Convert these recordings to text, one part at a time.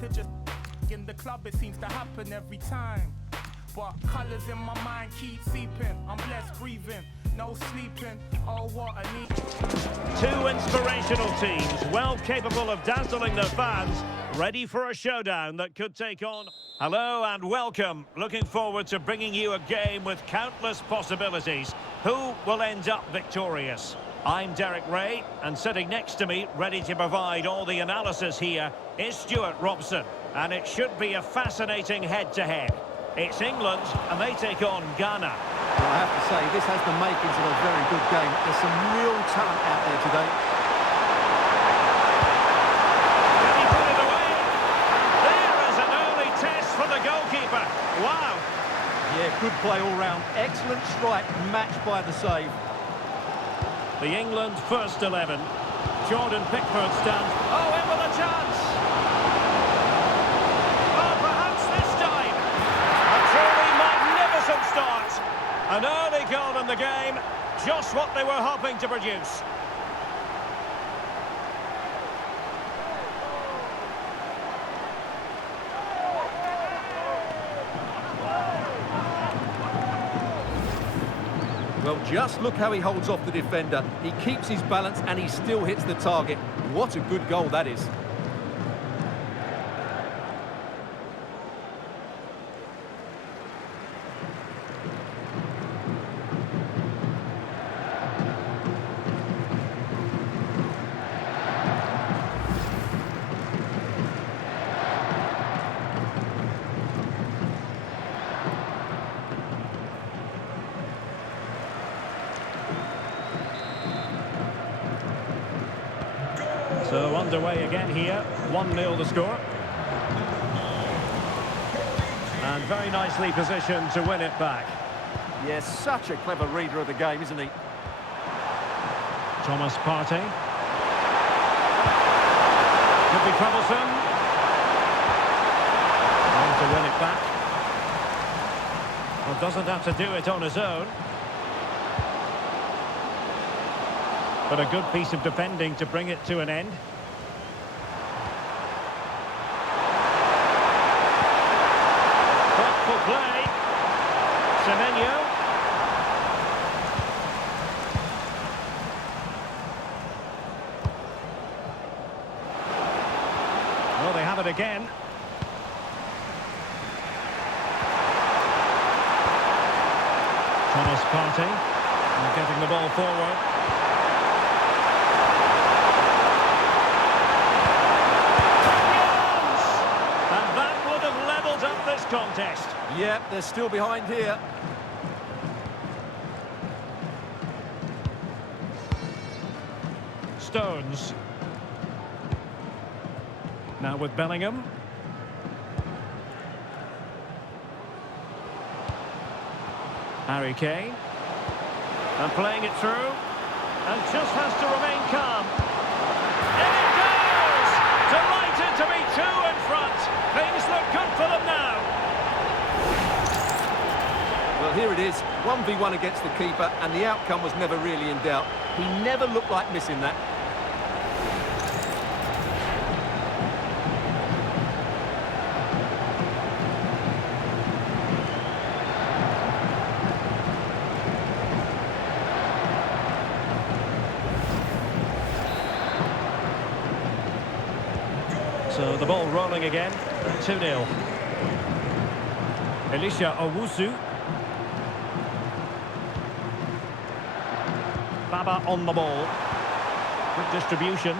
to just in the club, it seems to happen every time. But colours in my mind keep seeping. I'm blessed breathing, no sleeping. Oh, what a need. Two inspirational teams, well capable of dazzling their fans, ready for a showdown that could take on. Hello and welcome. Looking forward to bringing you a game with countless possibilities. Who will end up victorious? I'm Derek Ray, and sitting next to me, ready to provide all the analysis here, is Stuart Robson. And it should be a fascinating head-to-head. It's England, and they take on Ghana. Well, I have to say, this has the makings of a very good game. There's some real talent out there today. Can he put it away? There is an early test for the goalkeeper. Wow. Yeah, good play all round. Excellent strike, matched by the save. The England first 11. Jordan Pickford stands. Oh, in with a chance. Oh, perhaps this time. A truly magnificent start. An early goal in the game. Just what they were hoping to produce. Well, just look how he holds off the defender. He keeps his balance and he still hits the target. What a good goal that is. So underway again here, 1-0 the score. And very nicely positioned to win it back. Yes, such a clever reader of the game, isn't he? Thomas Partey. Could be troublesome. Trying to win it back. Well, doesn't have to do it on his own. But a good piece of defending to bring it to an end. Thoughtful play. Semenyo. Well, they have it again. Thomas Partey. And getting the ball forward. Contest. Yep, they're still behind here. Stones. Now with Bellingham. Harry Kane. And playing it through. And just has to remain calm. And it goes! Delighted to be two in front. Things look good for them now. Well, here it is, 1v1 against the keeper, and the outcome was never really in doubt. He never looked like missing that. So the ball rolling again, 2-0. Elisha Owusu. Baba on the ball. Good distribution.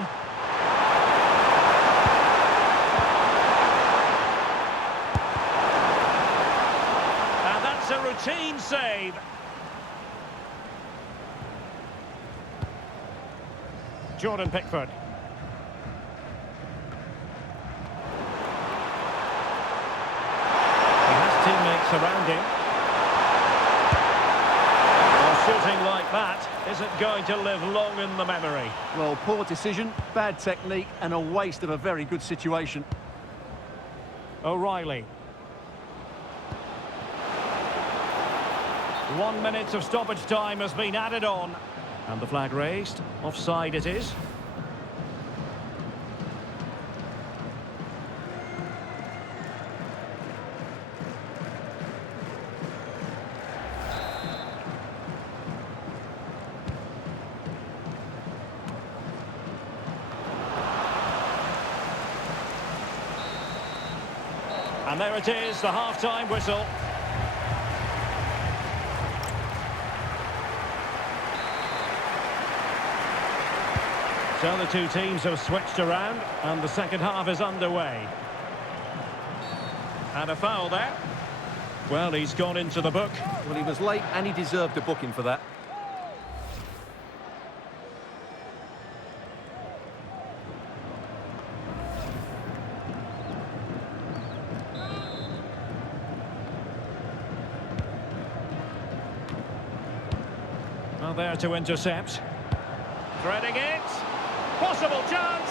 And that's a routine save. Jordan Pickford. He has teammates around him. Shooting like that isn't going to live long in the memory. Well, poor decision, bad technique, and a waste of a very good situation. O'Reilly. 1 minute of stoppage time has been added on. And the flag raised. Offside it is. And there it is, the half-time whistle. So the two teams have switched around, and the second half is underway. And a foul there. Well, he's gone into the book. Well, he was late and he deserved a booking for that. Well, there to intercept. Threading it. Possible chance.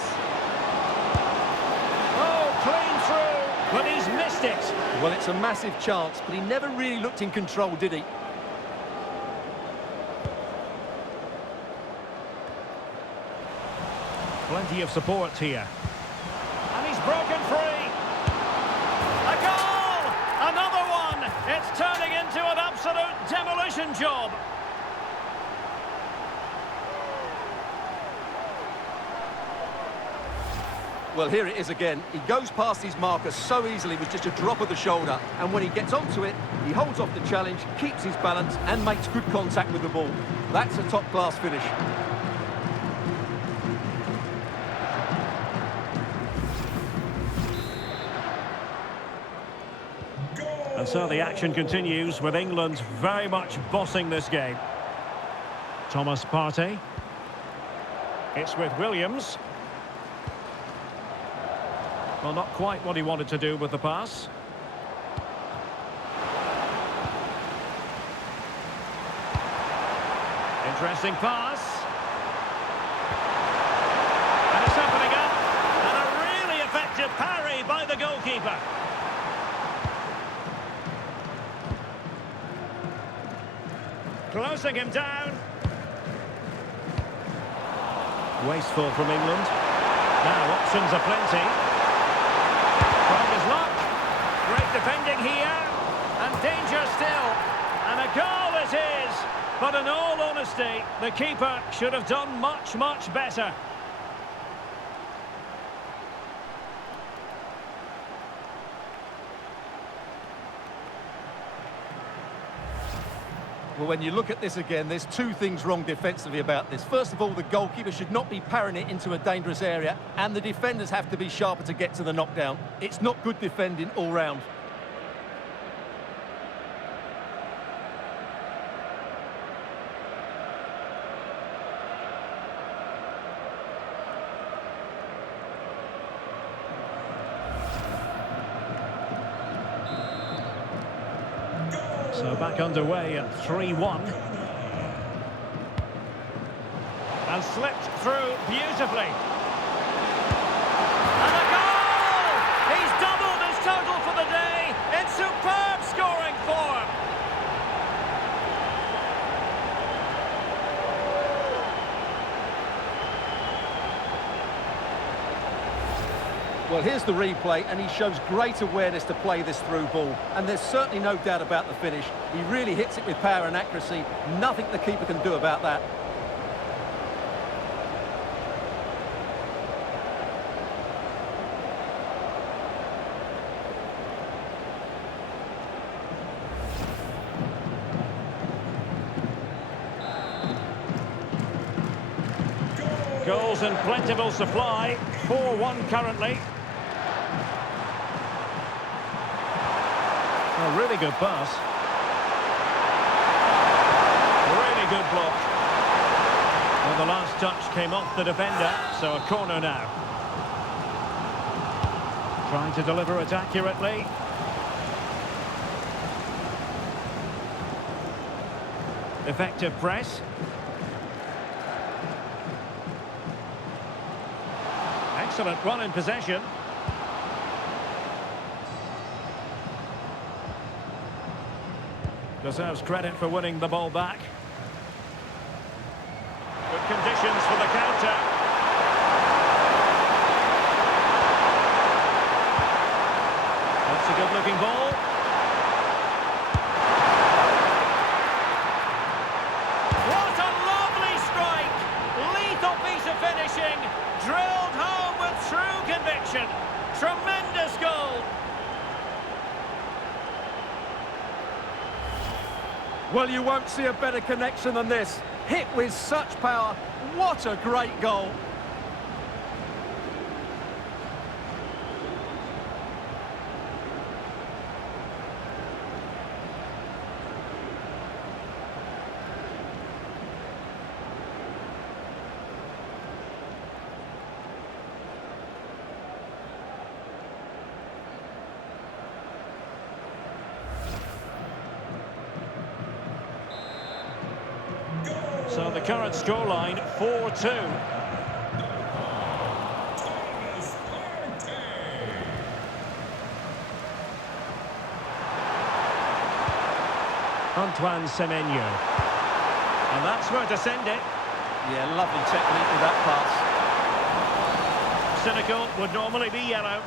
Oh, clean through, but he's missed it. Well, it's a massive chance, but he never really looked in control, did he? Plenty of support here. And he's broken free. A goal! Another one! It's turning into an absolute demolition job. Well, here it is again. He goes past his marker so easily with just a drop of the shoulder. And when he gets onto it, he holds off the challenge, keeps his balance, and makes good contact with the ball. That's a top-class finish. And so the action continues with England very much bossing this game. Thomas Partey. It's with Williams. Well, not quite what he wanted to do with the pass. Interesting pass. And it's opening up. And a really effective parry by the goalkeeper. Closing him down. Wasteful from England. Now options are plenty. From his luck. Great defending here. And danger still. And a goal it is. But in all honesty, the keeper should have done much, much better. Well, when you look at this again, there's two things wrong defensively about this. First of all, the goalkeeper should not be parrying it into a dangerous area, and the defenders have to be sharper to get to the knockdown. It's not good defending all round. So back underway at 3-1. And slipped through beautifully. And a goal! He's doubled his total for the day in superb scoring form. Well, here's the replay, and he shows great awareness to play this through ball. And there's certainly no doubt about the finish. He really hits it with power and accuracy. Nothing the keeper can do about that. Goals in plentiful supply. 4-1 currently. A really good pass. Really good block. Well, the last touch came off the defender, so a corner now. Trying to deliver it accurately. Effective press. Excellent run in possession. Deserves credit for winning the ball back. Good conditions for the counter. That's a good-looking ball. What a lovely strike! Lethal piece of finishing. Drilled home with true conviction. Tremendous goal. Well, you won't see a better connection than this. Hit with such power. What a great goal. So the current scoreline, 4-2. Antoine Semenyo. And that's where to send it. Yeah, lovely technique with that pass. Cynical would normally be yellow.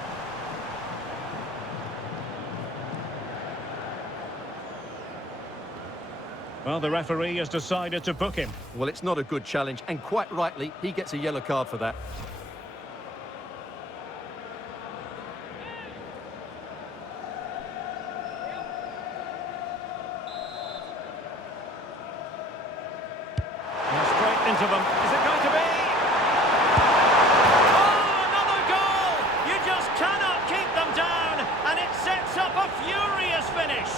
Well, the referee has decided to book him. Well, it's not a good challenge, and quite rightly, he gets a yellow card for that. Now straight into them. Is it going to be? Oh, another goal! You just cannot keep them down, and it sets up a furious finish.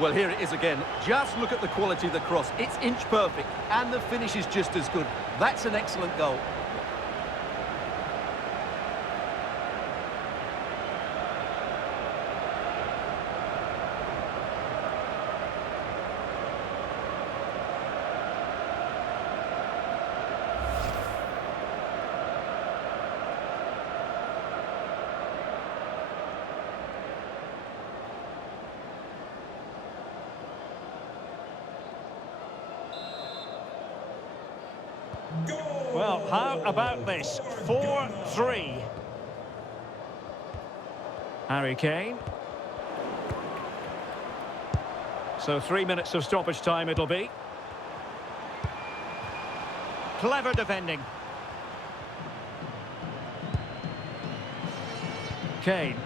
Well, here it is again. Just look at the quality of the cross. It's inch perfect, and the finish is just as good. That's an excellent goal. Well, how about this? 4-3. Harry Kane. So 3 minutes of stoppage time it'll be. Clever defending. Kane.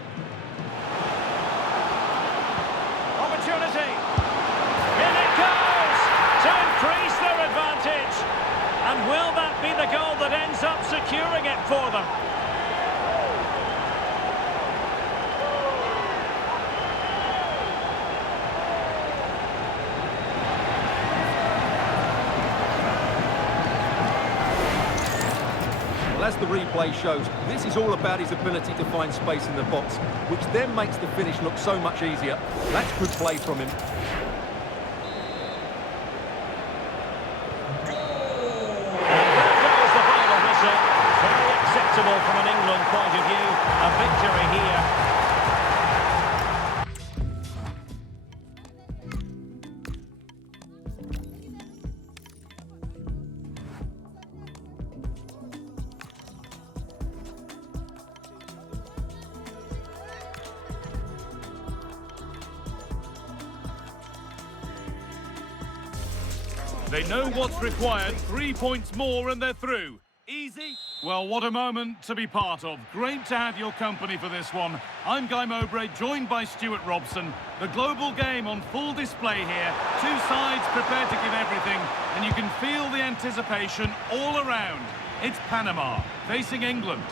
Opportunity. In it goes to increase their advantage. And will that be the goal that ends up securing it for them? Well, as the replay shows, this is all about his ability to find space in the box, which then makes the finish look so much easier. That's good play from him. From an England point of view, a victory here. They know what's required. 3 points more and they're through. Easy? Well, what a moment to be part of. Great to have your company for this one. I'm Guy Mowbray, joined by Stuart Robson. The global game on full display here. Two sides prepared to give everything, and you can feel the anticipation all around. It's Panama facing England.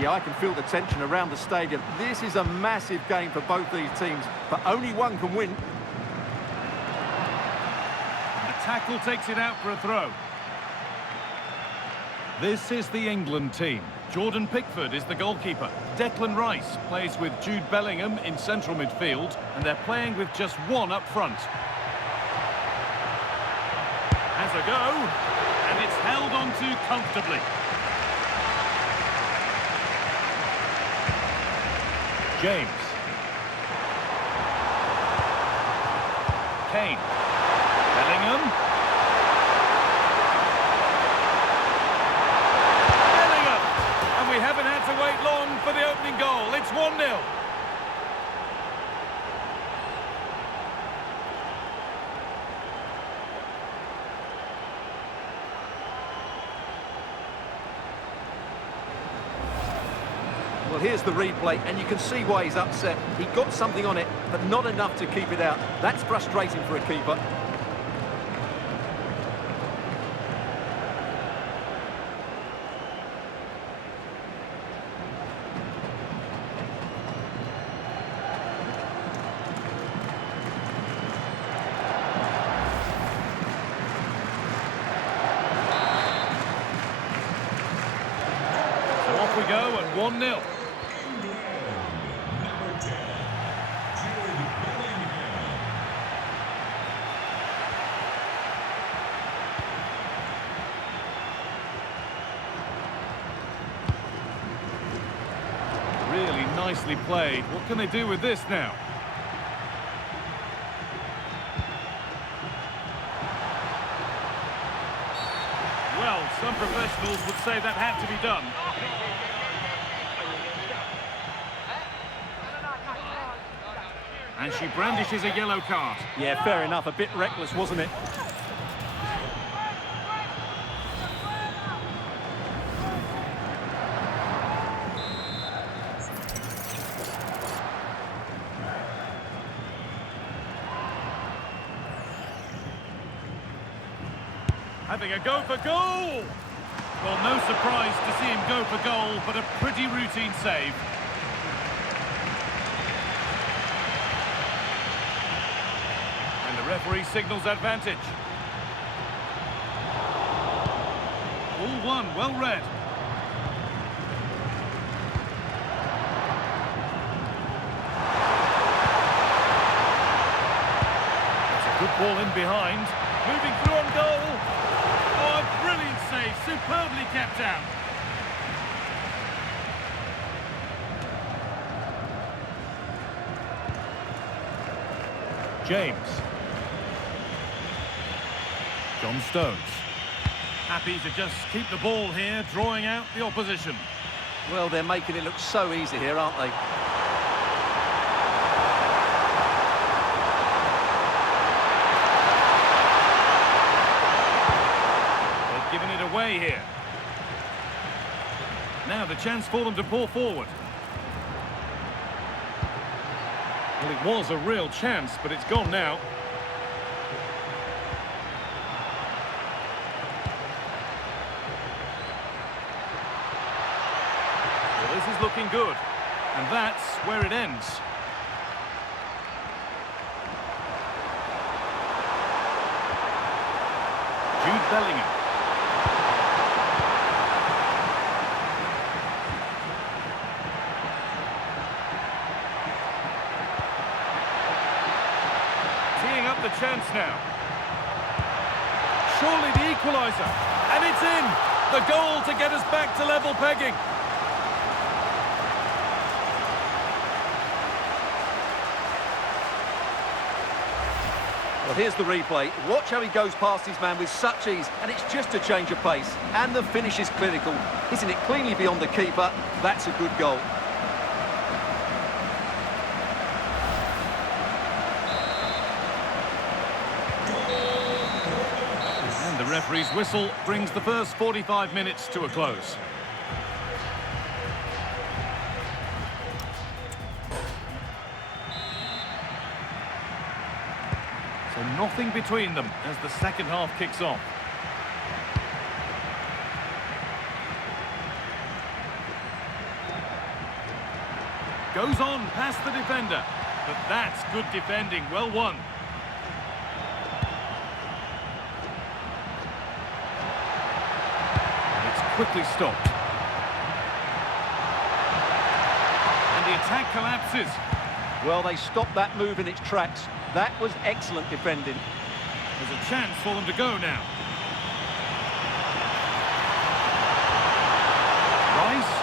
Yeah, I can feel the tension around the stadium. This is a massive game for both these teams, but only one can win. The tackle takes it out for a throw. This is the England team. Jordan Pickford is the goalkeeper. Declan Rice plays with Jude Bellingham in central midfield, and they're playing with just one up front. Has a go, and it's held on to comfortably. James. Kane. Bellingham. We haven't had to wait long for the opening goal. It's 1-0. Well, here's the replay, and you can see why he's upset. He got something on it, but not enough to keep it out. That's frustrating for a keeper. Off we go at 1-0. Really nicely played. What can they do with this now? Well, some professionals would say that had to be done. And she brandishes a yellow card. Yeah, fair enough. A bit reckless, wasn't it? Having a go for goal! Well, no surprise to see him go for goal, but a pretty routine save. And the referee signals advantage. All one, well read. That's a good ball in behind. Moving through on goal. Oh, a brilliant save, superbly kept out. James. John Stones. Happy to just keep the ball here, drawing out the opposition. Well, they're making it look so easy here, aren't they? Giving it away here. Now the chance for them to pull forward. Well, it was a real chance, but it's gone now. Well, this is looking good. And that's where it ends. Jude Bellingham. The chance now. Surely the equaliser, and it's in. The goal to get us back to level pegging. Well, here's the replay. Watch how he goes past his man with such ease, and it's just a change of pace. And the finish is clinical. Hitting it cleanly beyond the keeper. That's a good goal. The referee's whistle brings the first 45 minutes to a close. So nothing between them as the second half kicks off. Goes on past the defender, but that's good defending, well won. Quickly stopped. And the attack collapses. Well, they stopped that move in its tracks. That was excellent defending. There's a chance for them to go now. Rice.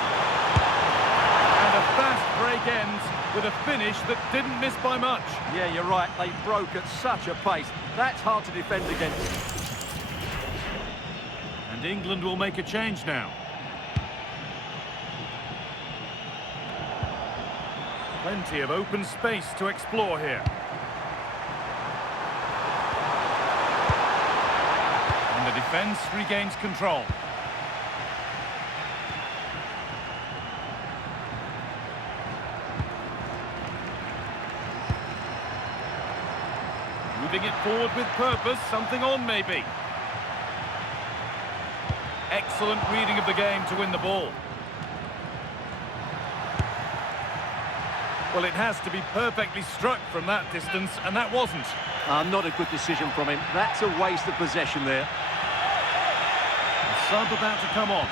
And a fast break ends with a finish that didn't miss by much. Yeah, you're right. They broke at such a pace. That's hard to defend against. And England will make a change now. Plenty of open space to explore here. And the defence regains control. moving it forward with purpose, something on maybe. Excellent reading of the game to win the ball. Well, it has to be perfectly struck from that distance, and that wasn't. Not a good decision from him. That's a waste of possession there. The sub about to come on.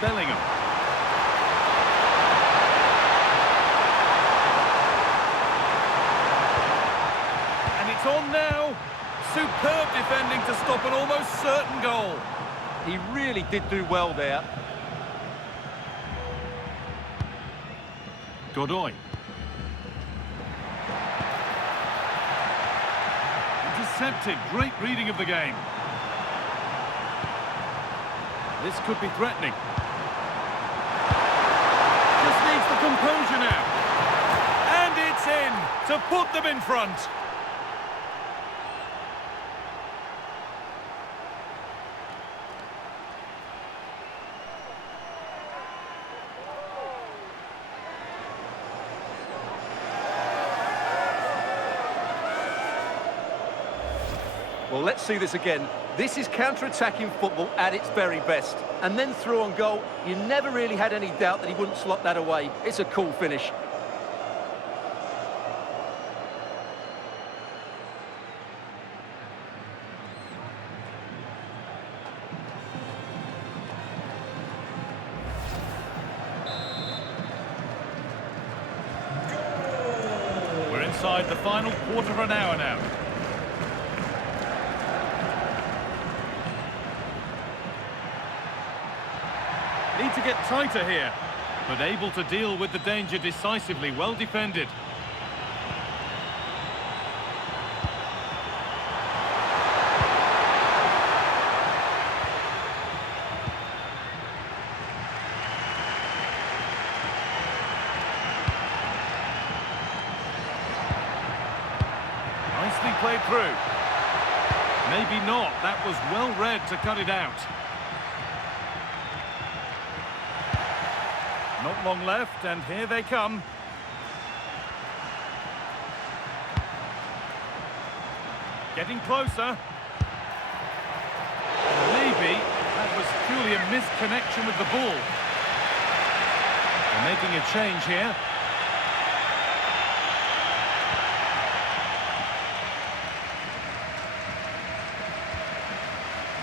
Bellingham. And it's on now. Superb defending to stop an almost certain goal. He really did do well there. Godoy. Intercepted. Great reading of the game. This could be threatening. Just needs the composure now. And it's in to put them in front. Well, let's see this again. This is counter-attacking football at its very best. And then through on goal, you never really had any doubt that he wouldn't slot that away. It's a cool finish. We're inside the final quarter of an hour now. Need to get tighter here, but able to deal with the danger decisively. Well defended. Nicely played through. Maybe not. That was well read to cut it out. Not long left, and here they come. Getting closer. Maybe that was purely a misconnection with the ball. They're making a change here.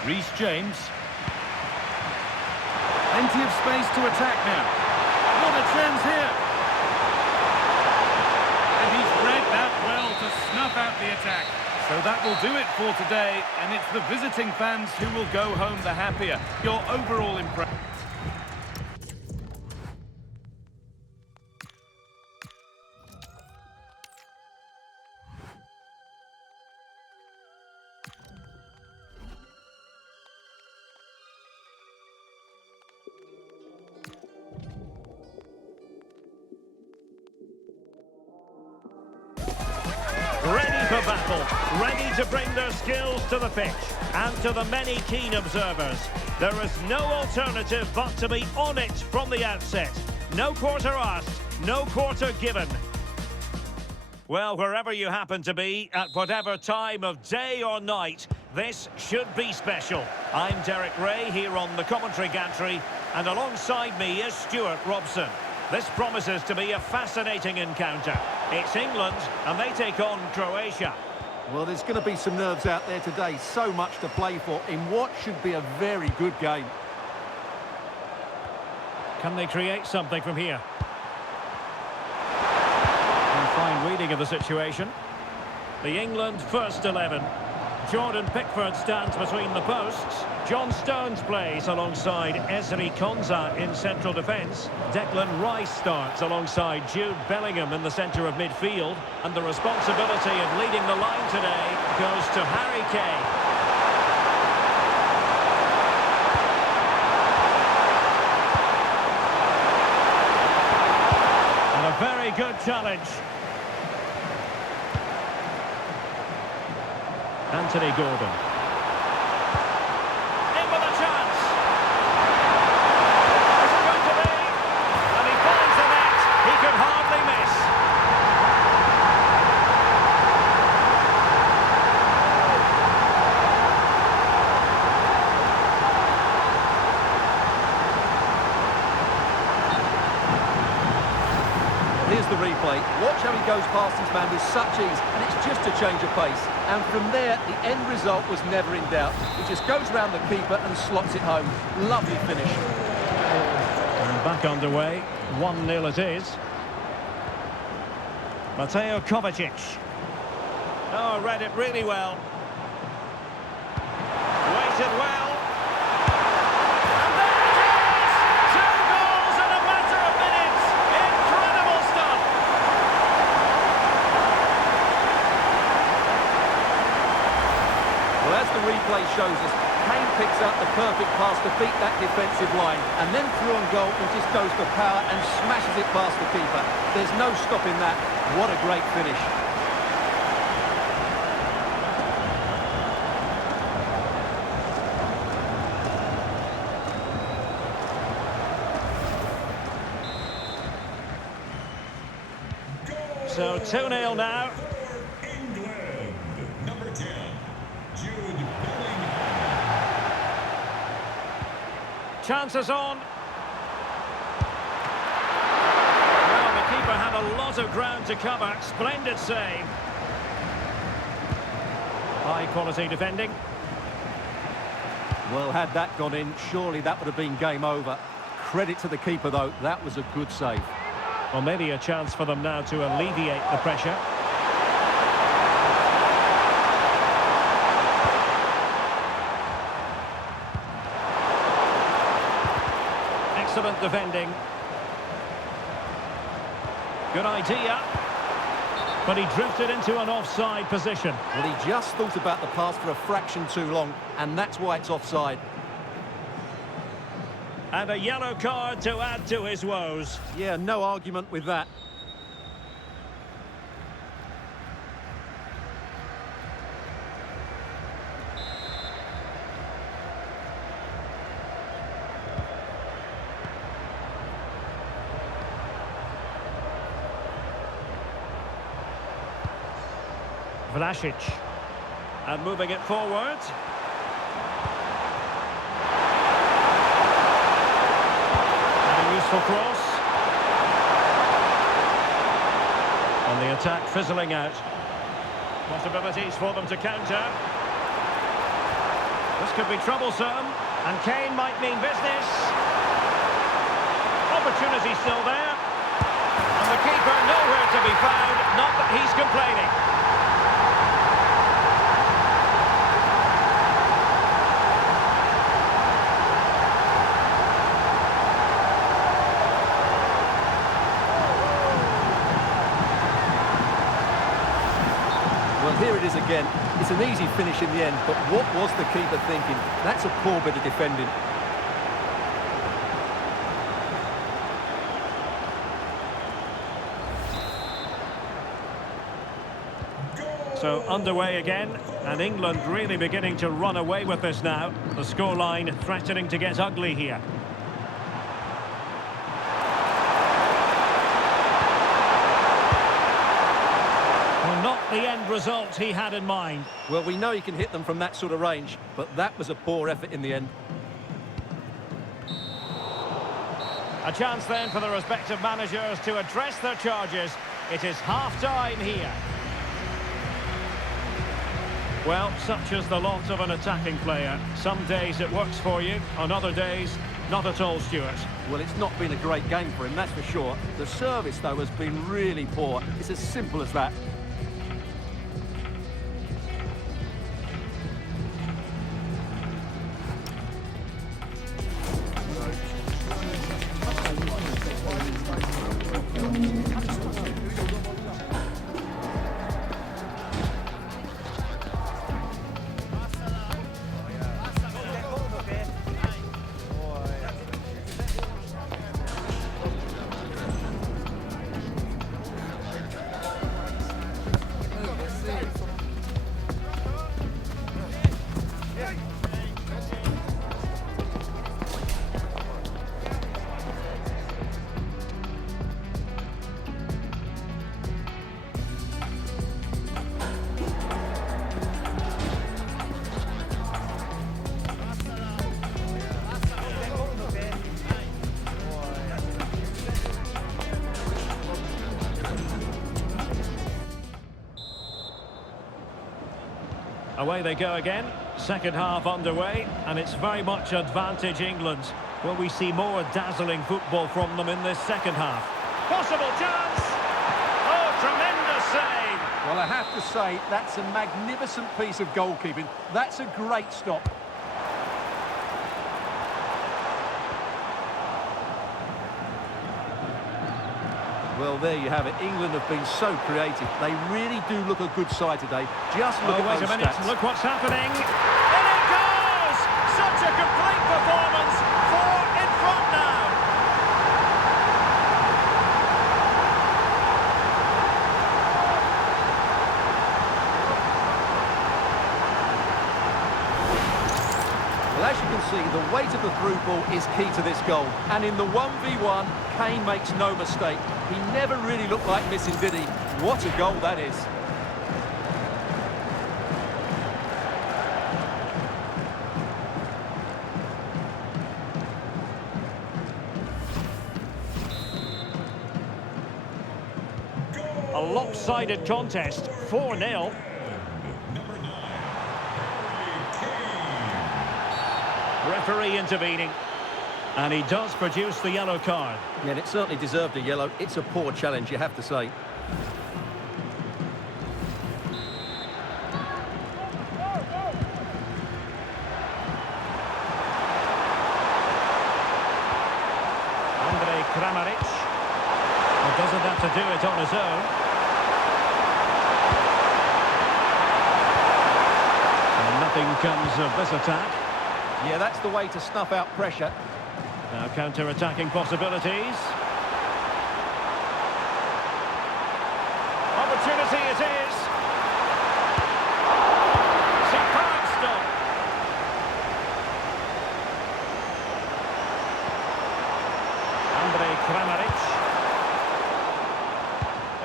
Reece James. Plenty of space to attack now. What a chance here. And he's read that well to snuff out the attack. So that will do it for today, and it's the visiting fans who will go home the happier. Your overall impression. Ready for battle, ready to bring their skills to the pitch. And to the many keen observers, there is no alternative but to be on it from the outset. No quarter asked, no quarter given. Well, wherever you happen to be, at whatever time of day or night, this should be special. I'm Derek Ray here on the commentary gantry, and alongside me is Stuart Robson. This promises to be a fascinating encounter. It's England, and they take on Croatia. Well, there's going to be some nerves out there today. So much to play for in what should be a very good game. Can they create something from here? And fine reading of the situation. The England first 11. Jordan Pickford stands between the posts. John Stones plays alongside Ezri Konsa in central defence. Declan Rice starts alongside Jude Bellingham in the centre of midfield. And the responsibility of leading the line today goes to Harry Kane. And a very good challenge. Anthony Gordon. In with a chance. Is it going to be? And he finds the net. He replay. Watch how he goes past his man with such ease, and it's just a change of pace. And from there, the end result was never in doubt. He just goes round the keeper and slots it home. Lovely finish. And back underway, 1-0 it is. Mateo Kovacic. Oh, read it really well. Waited well. And there it is! 2 goals in a matter of minutes. Incredible stuff. Well, as the replay shows us, Kane picks up the perfect pass to beat that defensive line, and then through on goal, he just goes for power and smashes it past the keeper. There's no stopping that. What a great finish. So 2-0 now. England, number 10, Jude Bellingham. Chances on. Well, the keeper had a lot of ground to cover. Splendid save. High quality defending. Well, had that gone in, surely that would have been game over. Credit to the keeper, though. That was a good save. Well, maybe a chance for them now to alleviate the pressure. Excellent defending. Good idea. But he drifted into an offside position. Well, he just thought about the pass for a fraction too long, and that's why it's offside. And a yellow card to add to his woes. Yeah, no argument with that. Vlasic. And moving it forward. Useful cross. And the attack fizzling out. Possibilities for them to counter. This could be troublesome. And Kane might mean business. Opportunity still there. And the keeper nowhere to be found. Not that he's complaining. Here it is again. It's an easy finish in the end, but what was the keeper thinking? That's a poor bit of defending. So underway again, and England really beginning to run away with this now. The scoreline threatening to get ugly here. Not the end result he had in mind. Well, we know he can hit them from that sort of range, but that was a poor effort in the end. A chance then for the respective managers to address their charges. It is half-time here. Well, such is the lot of an attacking player. Some days it works for you, on other days, not at all, Stuart. Well, it's not been a great game for him, that's for sure. The service, though, has been really poor. It's as simple as that. Away they go again. Second half underway, and it's very much advantage England. Will we see more dazzling football from them in this second half? Possible chance! Oh, tremendous save! Well, I have to say, that's a magnificent piece of goalkeeping. That's a great stop. Well, there you have it. England have been so creative. They really do look a good side today. Just look at wait those a minute. stats. Look what's happening. In it goes! Such a complete performance. 4 in front now. Well, as you can see, the weight of the through ball is key to this goal. And in the 1v1, Kane makes no mistake. He never really looked like missing, did he? What a goal that is. A lopsided contest. 4-0. Number 9, Referee intervening. And he does produce the yellow card. Yeah, and it certainly deserved a yellow. It's a poor challenge, you have to say. Kramaric. Well, doesn't have to do it on his own. And nothing comes of this attack. Yeah, that's the way to snuff out pressure. Now counter-attacking possibilities. Opportunity it is. Superb stop. Kramaric.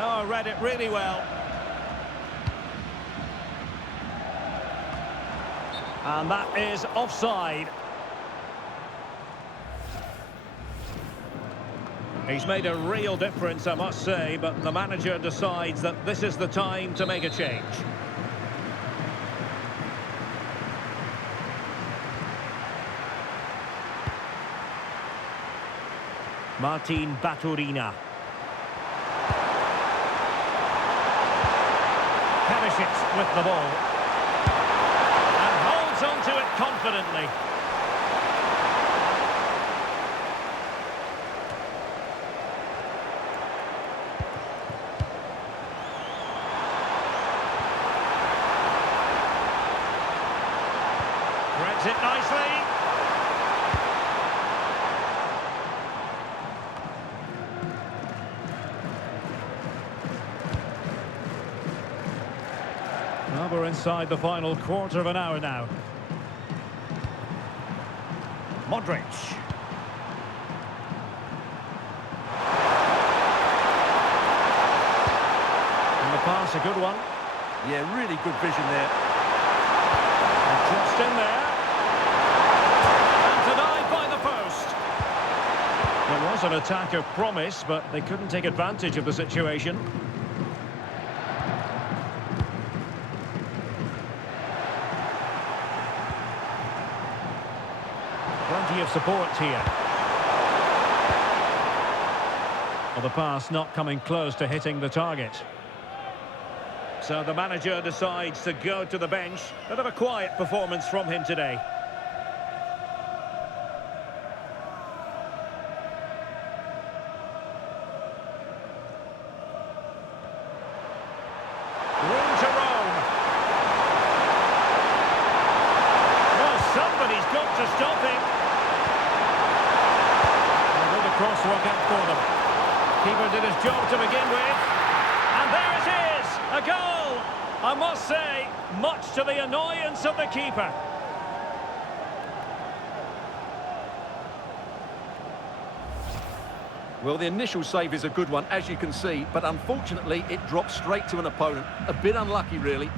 Oh, read it really well. And that is offside. He's made a real difference, I must say, but the manager decides that this is the time to make a change. Martin Baturina. Perisic with the ball. And holds on to it confidently. Threads it nicely. Well, we're inside the final quarter of an hour now. Modric. And the pass, a good one. Yeah, really good vision there. And crossed in there. And denied by the post. There was an attack of promise, but they couldn't take advantage of the situation. Plenty of support here. Well, the pass not coming close to hitting the target. So the manager decides to go to the bench. Bit of a quiet performance from him today. Room to roam. Well, somebody's got to stop him. And will the cross work out for them? Keeper did his job to begin with. And there it is, a goal. I must say, much to the annoyance of the keeper. Well, the initial save is a good one, as you can see, but unfortunately it drops straight to an opponent. A bit unlucky, really.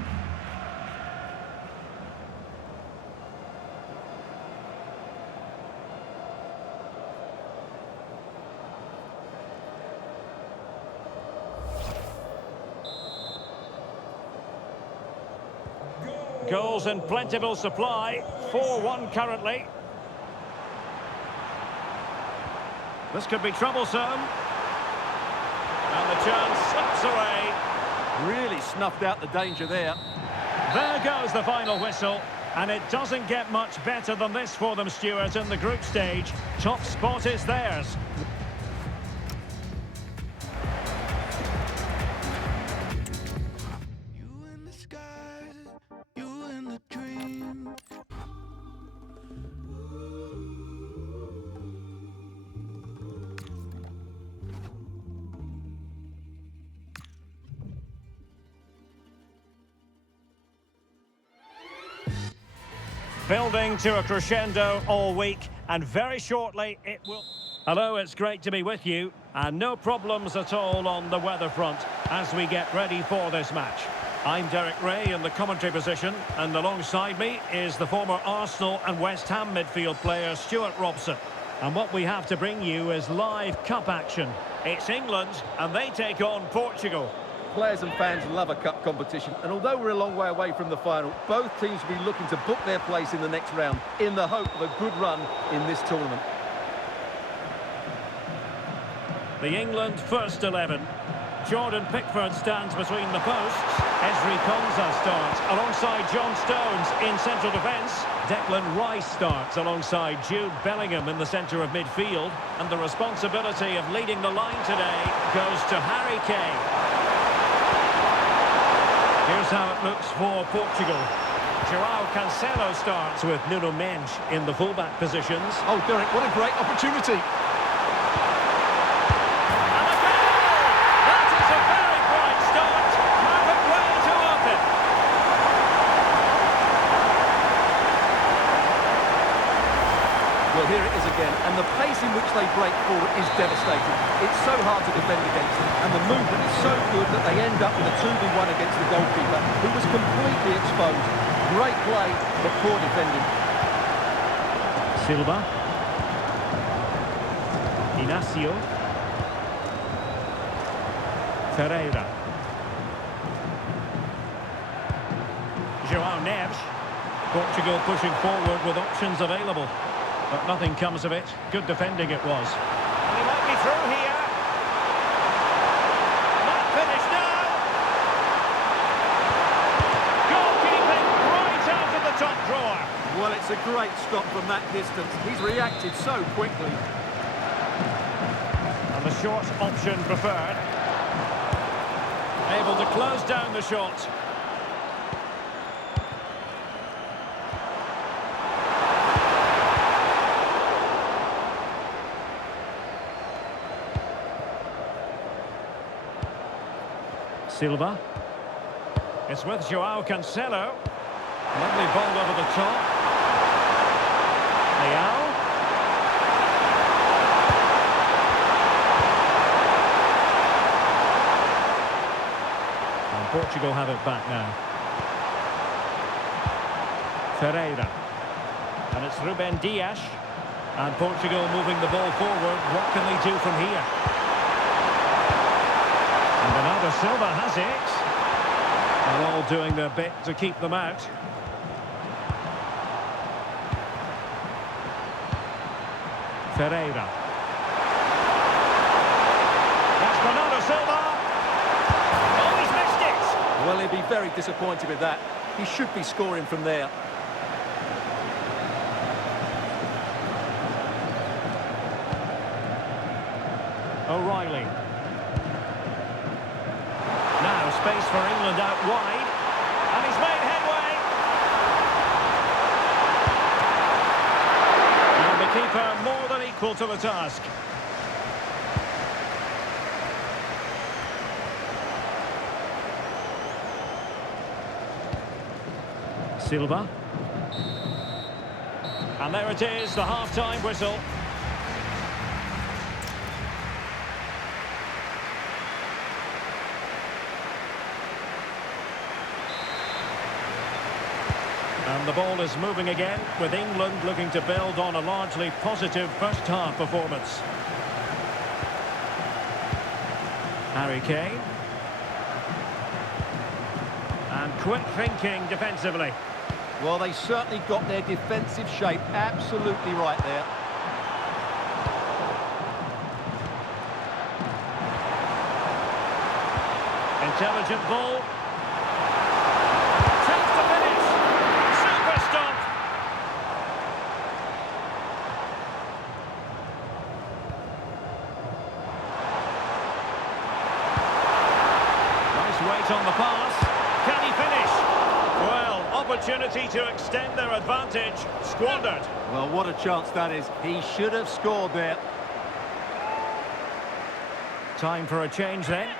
Goals in plentiful supply. 4-1 currently. This could be troublesome. And the chance slips away. Really snuffed out the danger there. There goes the final whistle. And it doesn't get much better than this for them, Stuart, in the group stage. Top spot is theirs. Building to a crescendo all week, and very shortly it will... Hello, it's great to be with you, and no problems at all on the weather front as we get ready for this match. I'm Derek Ray in the commentary position, and alongside me is the former Arsenal and West Ham midfield player Stuart Robson. And what we have to bring you is live cup action. It's England, and they take on Portugal. Players and fans love a cup competition, and although we're a long way away from the final, both teams will be looking to book their place in the next round in the hope of a good run in this tournament. The England first 11. Jordan Pickford stands between the posts. Ezri Konsa starts alongside John Stones in central defence. Declan Rice starts alongside Jude Bellingham in the centre of midfield. And the responsibility of leading the line today goes to Harry Kane. Here's how it looks for Portugal. João Cancelo starts with Nuno Mendes in the fullback positions. Oh, Derek, what a great opportunity. And a goal! That is a very bright start. Perfect way to open. Well, here it is again, and the pace in which they break forward is devastating. It's so hard to defend against them, and the movement is so good that they end up with a 2v1 against the goalkeeper, who was completely exposed. Great play, but poor defending. Silva. Inacio. Ferreira. João Neves. Portugal pushing forward with options available. But nothing comes of it. Good defending it was. And he might be through here. Not finished now. Goalkeeping right out of the top drawer. Well, it's a great stop from that distance. He's reacted so quickly. And the short option preferred. Able to close down the shot. Silva. It's with João Cancelo. Lovely ball over the top. Leao. And Portugal have it back now. Ferreira. And it's Ruben Dias. And Portugal moving the ball forward. What can they do from here? And Bernardo Silva has it. They're all doing their bit to keep them out. Ferreira. That's Bernardo Silva. Oh, he's missed it. Well, he'd be very disappointed with that. He should be scoring from there. O'Reilly. Now space for England out wide. And he's made headway. And the keeper more than equal to the task. Silva. And there it is, the half-time whistle. And the ball is moving again, with England looking to build on a largely positive first-half performance. Harry Kane. And quick thinking defensively. Well, they certainly got their defensive shape absolutely right there. Intelligent ball. Takes the finish. Super stop. Nice weight on the pass. Can he finish? Well, opportunity to extend their advantage. Squandered. Well, what a chance that is. He should have scored there. Time for a change then.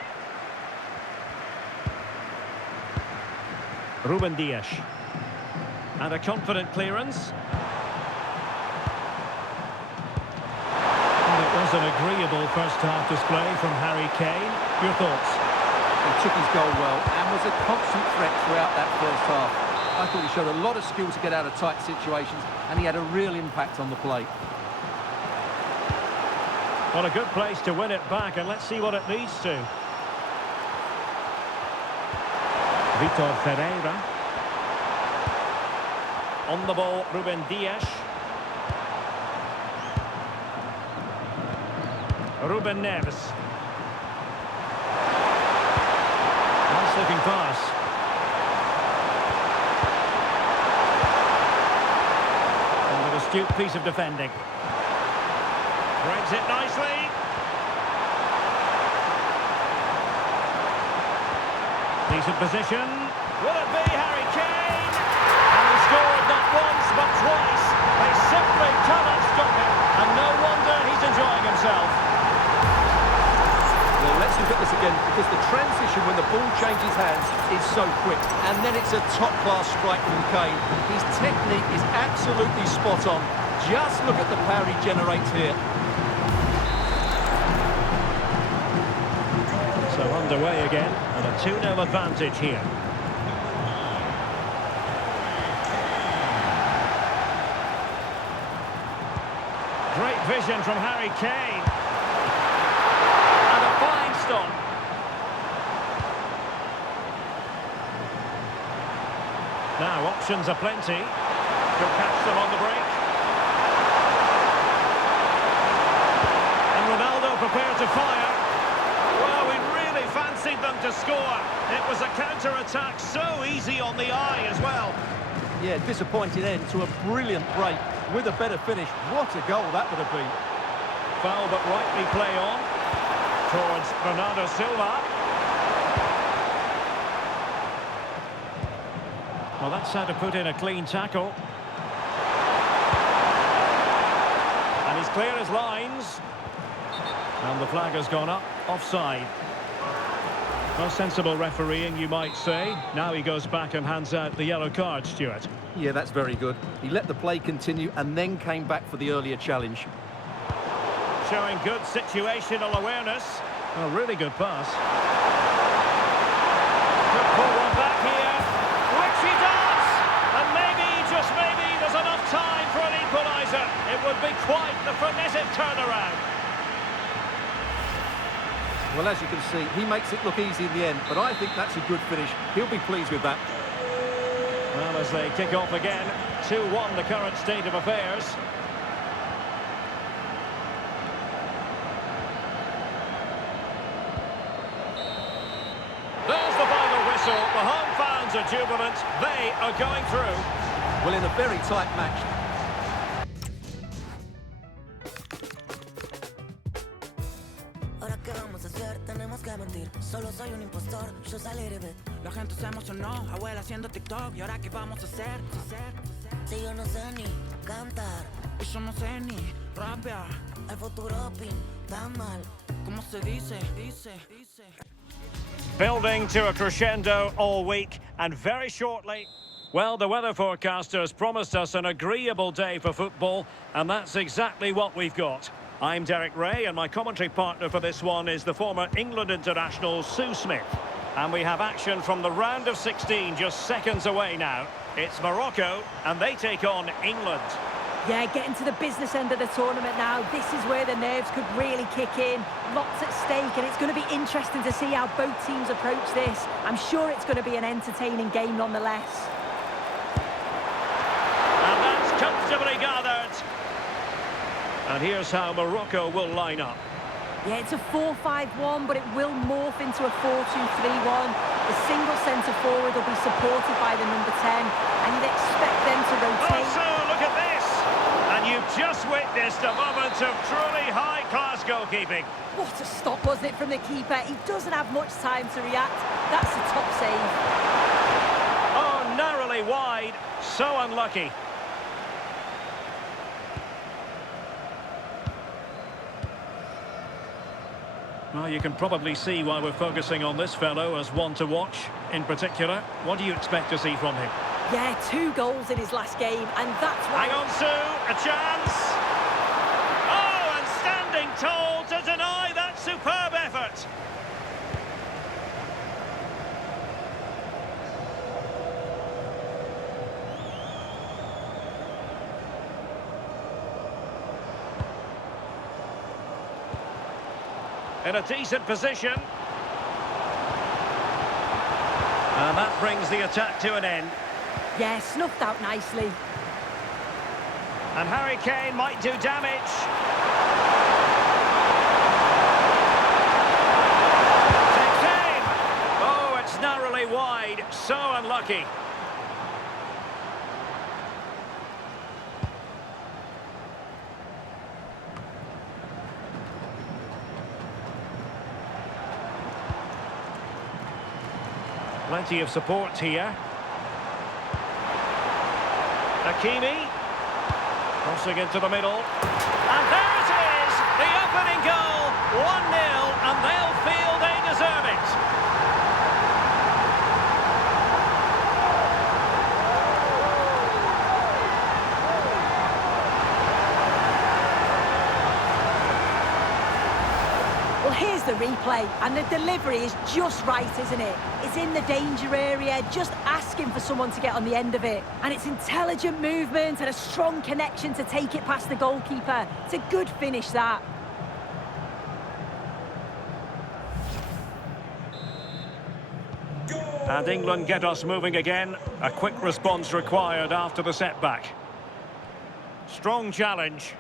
Ruben Dias. And a confident clearance. And it was an agreeable first-half display from Harry Kane. Your thoughts? He took his goal well and was a constant threat throughout that first half. I thought he showed a lot of skill to get out of tight situations, and he had a real impact on the play. Well, a good place to win it back, and let's see what it leads to. Vitor Ferreira. On the ball, Ruben Dias. Ruben Neves. Nice looking pass. And an astute piece of defending. Threads it nicely. Decent position. Will it be Harry Kane? And he scored not once but twice. They simply cannot stop him. And no wonder he's enjoying himself. Well, let's look at this again, because the transition when the ball changes hands is so quick. And then it's a top-class strike from Kane. His technique is absolutely spot on. Just look at the power he generates here. So underway again, and a 2-0 advantage here. Great vision from Harry Kane. And a fine stop. Now options are plenty. He'll catch them on the break. And Ronaldo prepared to fire. Well, we really fancied them to score. It was a counter-attack so easy on the eye as well. Yeah, disappointing end to a brilliant break. With a better finish, what a goal that would have been. Foul but rightly play on towards Bernardo Silva. Well, that's how to put in a clean tackle. And he's clear as lines. And the flag has gone up, offside. Well, sensible refereeing, you might say. Now he goes back and hands out the yellow card, Stuart. Yeah, that's very good. He let the play continue and then came back for the earlier challenge. Showing good situational awareness. A really good pass. Could pull one back here, which he does! And maybe, just maybe, there's enough time for an equaliser. It would be quite the frenetic turnaround. Well, as you can see, he makes it look easy in the end, but I think that's a good finish. He'll be pleased with that. Well, as they kick off again, 2-1 the current state of affairs. There's the final whistle. The home fans are jubilant. They are going through. Well, in a very tight match. Solo soy un impostor, yo saliré de. La gente se emocionó, abuela haciendo TikTok. ¿Y ahora qué vamos a hacer? Si yo no sé ni cantar, y yo no sé ni rapear, el futuro pinta mal. ¿Cómo se dice? Building to a crescendo all week, and very shortly... Well, the weather forecasters promised us an agreeable day for football, and that's exactly what we've got. I'm Derek Ray, and my commentary partner for this one is the former England international Sue Smith. And we have action from the round of 16 just seconds away now. It's Morocco, and they take on England. Yeah, getting to the business end of the tournament now. This is where the nerves could really kick in. Lots at stake, and it's going to be interesting to see how both teams approach this. I'm sure it's going to be an entertaining game nonetheless. And here's how Morocco will line up. Yeah, it's a 4-5-1, but it will morph into a 4-2-3-1. The single centre-forward will be supported by the number 10, and you'd expect them to rotate. Also, look at this! And you've just witnessed a moment of truly high-class goalkeeping. What a stop, wasn't it, from the keeper? He doesn't have much time to react. That's a top save. Oh, narrowly wide. So unlucky. Well, you can probably see why we're focusing on this fellow as one to watch in particular. What do you expect to see from him? Yeah, 2 goals in his last game, and that's why... Hang on, Sue, a chance! Oh, and standing tall to deny that superb effort! In a decent position. And that brings the attack to an end. Yeah, snuffed out nicely. And Harry Kane might do damage. Takes aim. Oh, it's narrowly wide. So unlucky. Plenty of support here. Hakimi. Crossing into the middle. And there it is! The opening goal! 1-0, and they'll feel they deserve it. Well, here's the replay, and the delivery is just right, isn't it? It's in the danger area, just asking for someone to get on the end of it. And it's intelligent movement and a strong connection to take it past the goalkeeper. It's a good finish, that. And England get us moving again. A quick response required after the setback. Strong challenge.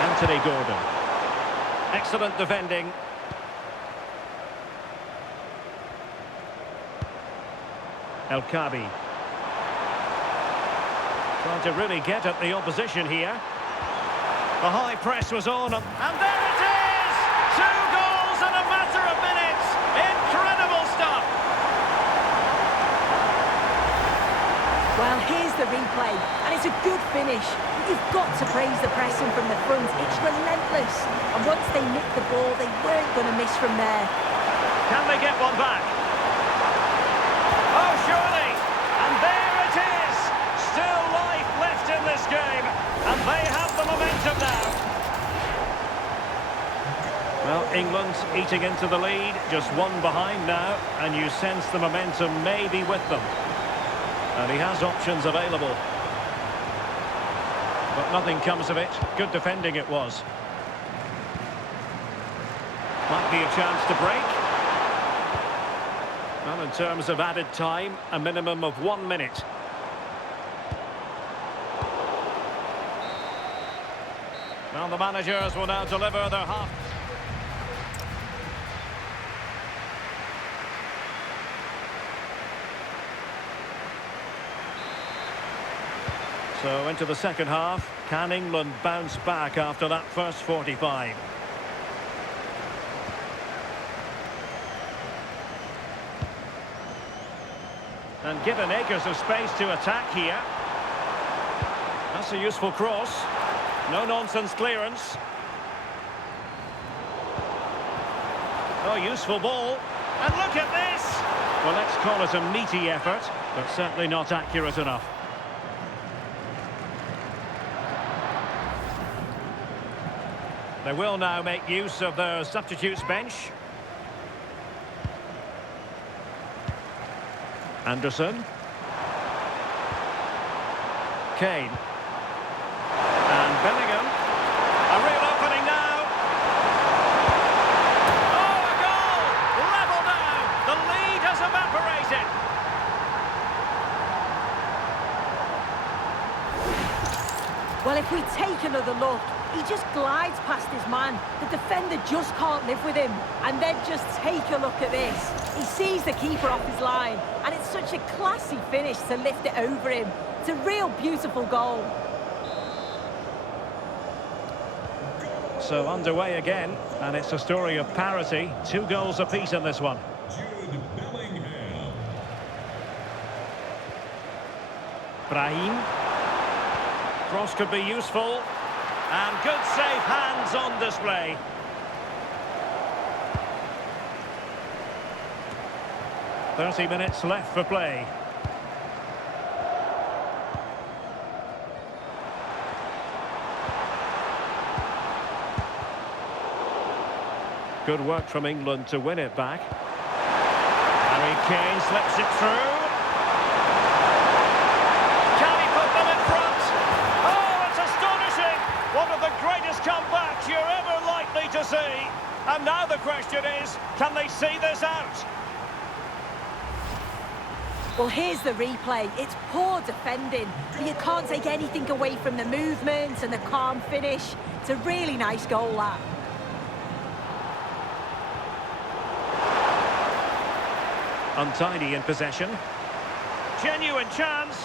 Anthony Gordon. Excellent defending. El Kabi. Trying to really get at the opposition here. The high press was on, and there it is! 2 goals in a matter of minutes! Incredible stuff! Well, here's the replay, and it's a good finish. You've got to praise the pressing from the front. It's relentless. And once they nicked the ball, they weren't going to miss from there. Can they get one back? Oh, surely! And there it is! Still life left in this game, and they have the momentum now. Well, England's eating into the lead, just 1 behind now, and you sense the momentum may be with them. And he has options available. But nothing comes of it. Good defending it was. Might be a chance to break. Well, in terms of added time, a minimum of 1 minute. Well, the managers will now deliver their half. So into the second half, can England bounce back after that first 45? And given acres of space to attack here. That's a useful cross. No-nonsense clearance. Oh, useful ball. And look at this! Well, let's call it a meaty effort, but certainly not accurate enough. They will now make use of their substitutes bench. Anderson. Kane. And Bellingham. A real opening now. Oh, a goal! Level now. The lead has evaporated. Well, if we take another look, he just glides past his man. The defender just can't live with him. And then just take a look at this. He sees the keeper off his line, and it's such a classy finish to lift it over him. It's a real beautiful goal. So underway again, and it's a story of parity. 2 goals apiece in this one. Jude Bellingham. Brahim. Cross could be useful. And good safe hands on display. "30 minutes left for play. Good work from England to win it back. Harry Kane slips it through. Can he put them in front? Oh, it's astonishing! One of the greatest comebacks you're ever likely to see. And now the question is, can they see this out? Well, here's the replay. It's poor defending, but you can't take anything away from the movement and the calm finish. It's a really nice goal, that. Untidy in possession. Genuine chance.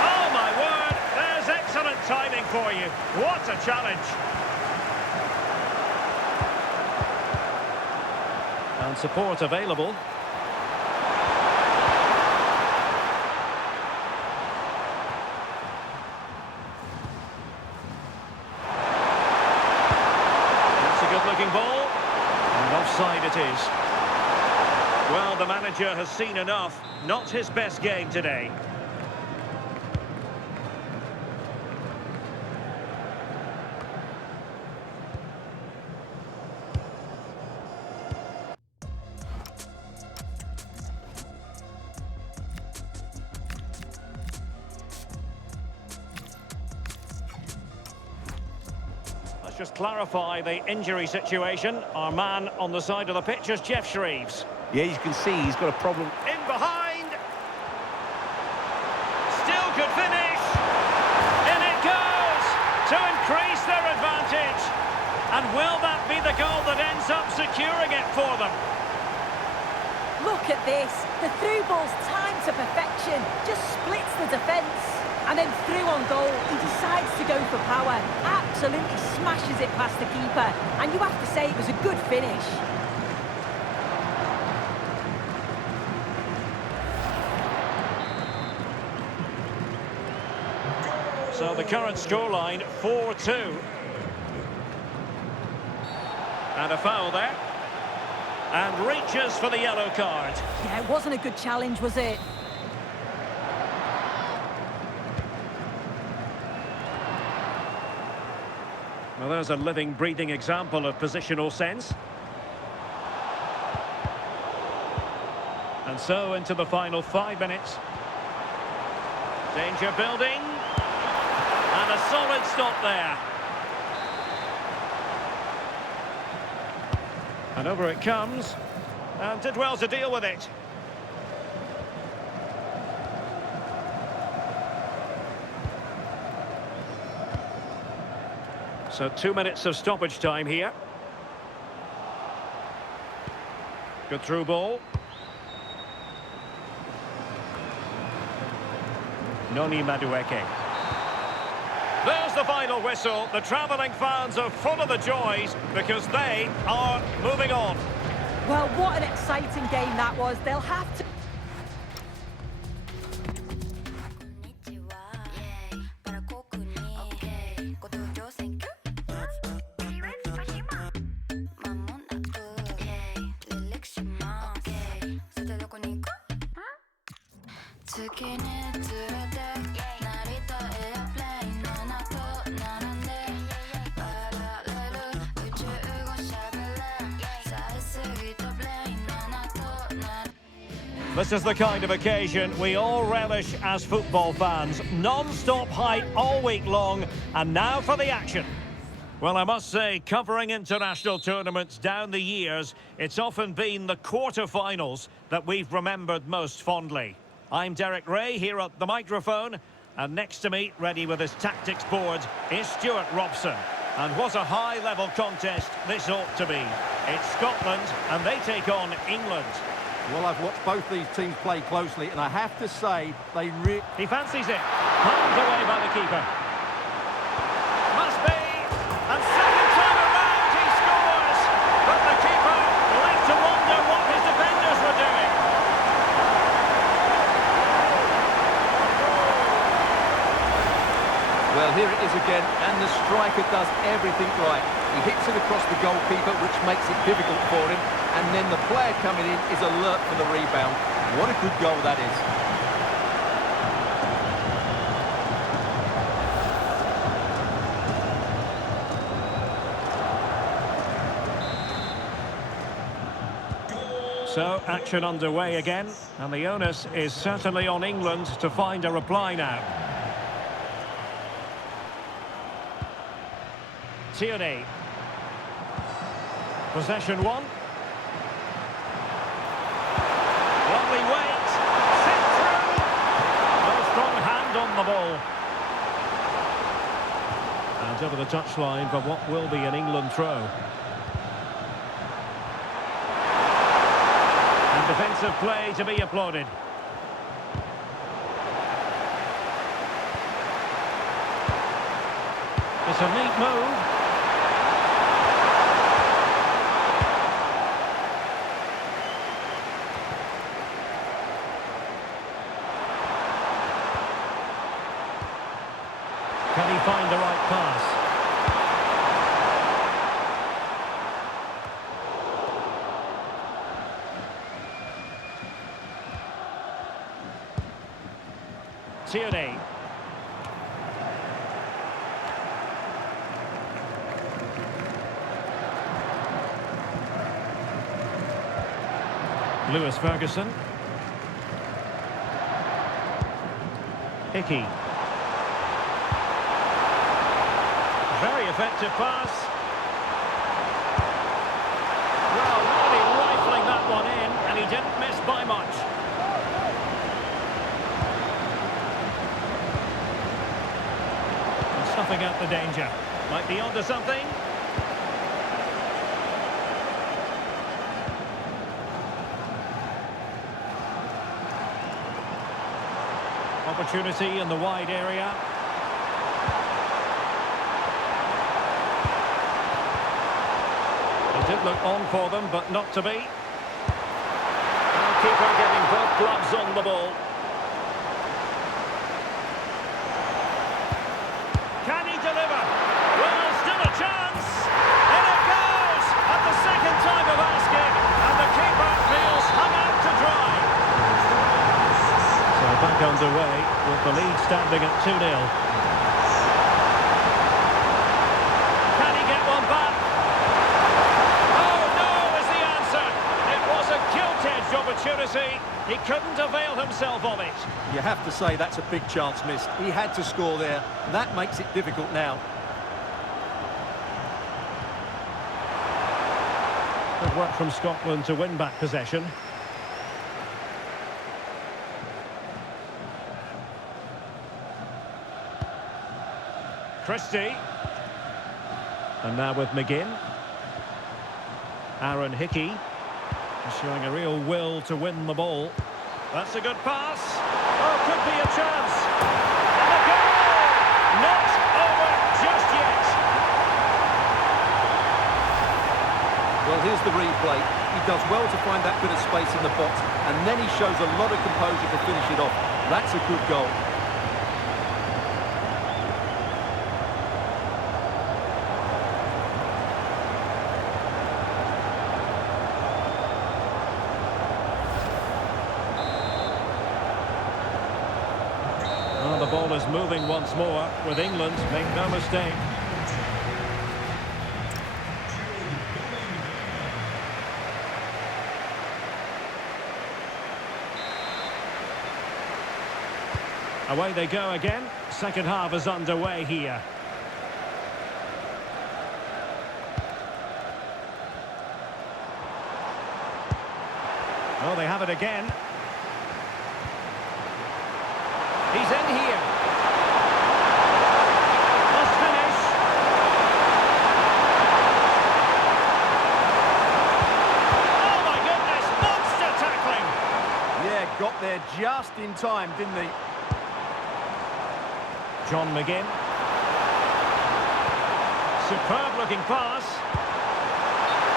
Oh, my word. There's excellent timing for you. What a challenge. And support available. That's a good-looking ball. And offside it is. Well, the manager has seen enough. Not his best game today. Let's just clarify the injury situation. Our man on the side of the pitch is Jeff Shreves. Yeah, you can see he's got a problem. In behind. Still could finish. In it goes to increase their advantage. And will that be the goal that ends up securing it for them? Look at this. The through ball's timed to perfection. Just splits the defence. And then through on goal, he decides to go for power. Absolutely smashes it past the keeper. And you have to say it was a good finish. So the current scoreline, 4-2. And a foul there. And reaches for the yellow card. Yeah, it wasn't a good challenge, was it? Well, there's a living, breathing example of positional sense. And so into the final 5 minutes. Danger building. And a solid stop there. And over it comes. And did well to deal with it. So 2 minutes of stoppage time here. Good through ball. Noni Madueke. There's the final whistle. The travelling fans are full of the joys because they are moving on. Well, what an exciting game that was. They'll have to... This is the kind of occasion we all relish as football fans. Non-stop hype all week long, and now for the action. Well, I must say, covering international tournaments down the years, it's often been the quarter-finals that we've remembered most fondly. I'm Derek Ray here at the microphone, And next to me, ready with his tactics board, is Stuart Robson. And what a high-level contest this ought to be. It's Scotland, and they take on England. Well, I've watched both these teams play closely, and I have to say, He fancies it. Palmed away by the keeper. Must be. And second time around, he scores. But the keeper left to wonder what his defenders were doing. Well, here it is again, and the striker does everything right. He hits it across the goalkeeper, which makes it difficult for him, and then the player coming in is alert for the rebound. What a good goal that is. So, action underway again, and the onus is certainly on England to find a reply now. Tierney. Possession one. Lovely weight. Sent through. No strong hand on the ball. And over the touchline for what will be an England throw. And defensive play to be applauded. It's a neat move. Can he find the right pass? Tierney. Lewis Ferguson. Hickey. Very effective pass. Well, really rifling that one in, and he didn't miss by much. And snuffing out the danger. Might be onto something. Opportunity in the wide area. It did look on for them, but not to be. And keeper getting both gloves on the ball. Can he deliver? Well, still a chance. In it goes at the second time of asking, and the keeper feels hung out to dry. So back underway with the lead standing at 2-0. Can he get one back? Oh no is the answer. It was a gilt-edged opportunity. He couldn't avail himself of it. You have to say that's a big chance missed. He had to score there. That makes it difficult now. Good work from Scotland to win back possession. Christie. And now with McGinn. Aaron Hickey. Showing a real will to win the ball. That's a good pass. Oh, could be a chance. And a goal! Not over just yet. Well, here's the replay. He does well to find that bit of space in the box, and then he shows a lot of composure to finish it off. That's a good goal. The ball is moving once more with England, make no mistake. Away they go again. Second half is underway here. Oh, they have it again. He's in here. there just in time, didn't he? John McGinn. Superb-looking pass.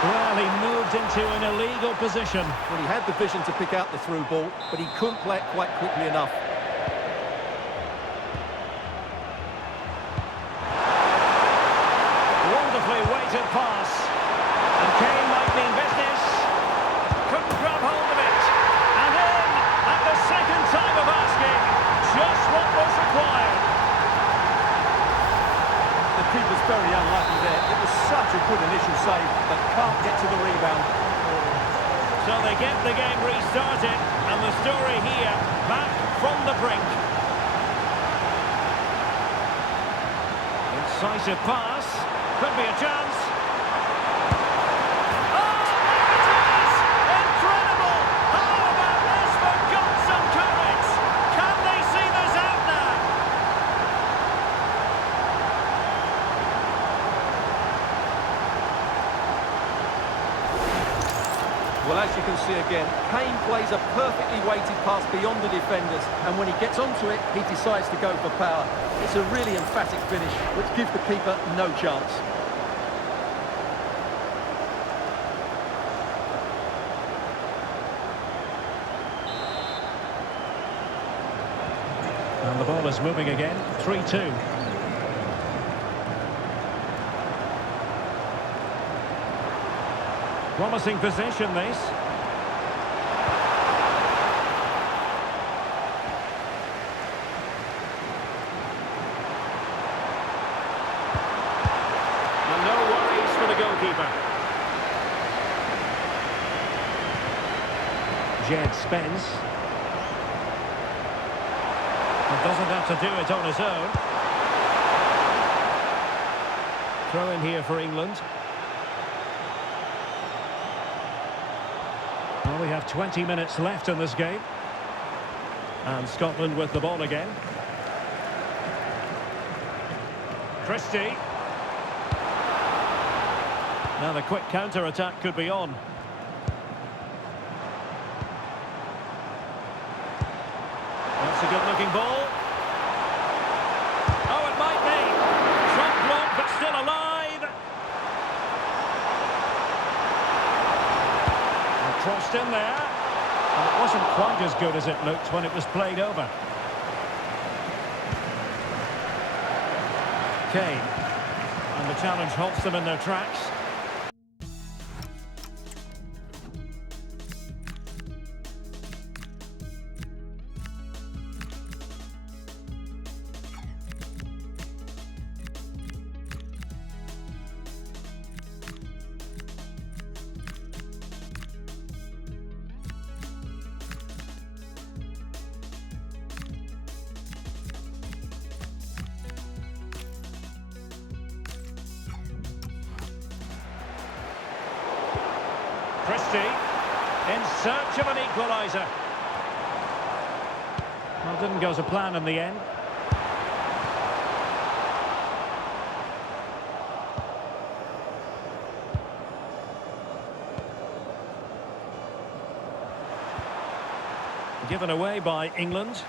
Well, he moved into an illegal position. Well, he had the vision to pick out the through ball, but he couldn't play it quite quickly enough. Wonderfully weighted pass. And Kane might mean business. Couldn't grab hold of it. And in, at the second time of asking, just what was required. The keeper's very unlucky there. It was such a good initial save, but can't get to the rebound. So they get the game restarted, and the story here, back from the brink. Incisive pass, could be a chance. Oh, there it is! Incredible! How about this for guts and courage? Can they see this out now? Well, as you can see again, Kane plays a perfectly weighted pass beyond the defenders, and when he gets onto it, he decides to go for power. It's a really emphatic finish, which gives the keeper no chance. And the ball is moving again, 3-2. Promising position, this. And no worries for the goalkeeper. Jed Spence. He doesn't have to do it on his own. Throw in here for England. Well, we have 20 minutes left in this game. And Scotland with the ball again. Christie. Now the quick counter-attack could be on. That's a good-looking ball. Oh, it might be. Shot blocked, but still alive. And crossed in there. And it wasn't quite as good as it looked when it was played over. Kane. And the challenge halts them in their tracks. Christie in search of an equaliser. Well, didn't go to plan in the end. Given away by England.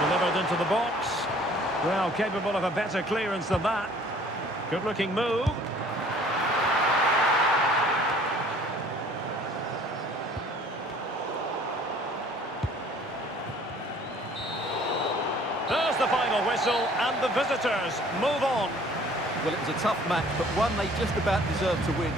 Delivered into the box. Well, capable of a better clearance than that. Good-looking move. There's the final whistle, and the visitors move on. Well, it was a tough match, but one they just about deserved to win.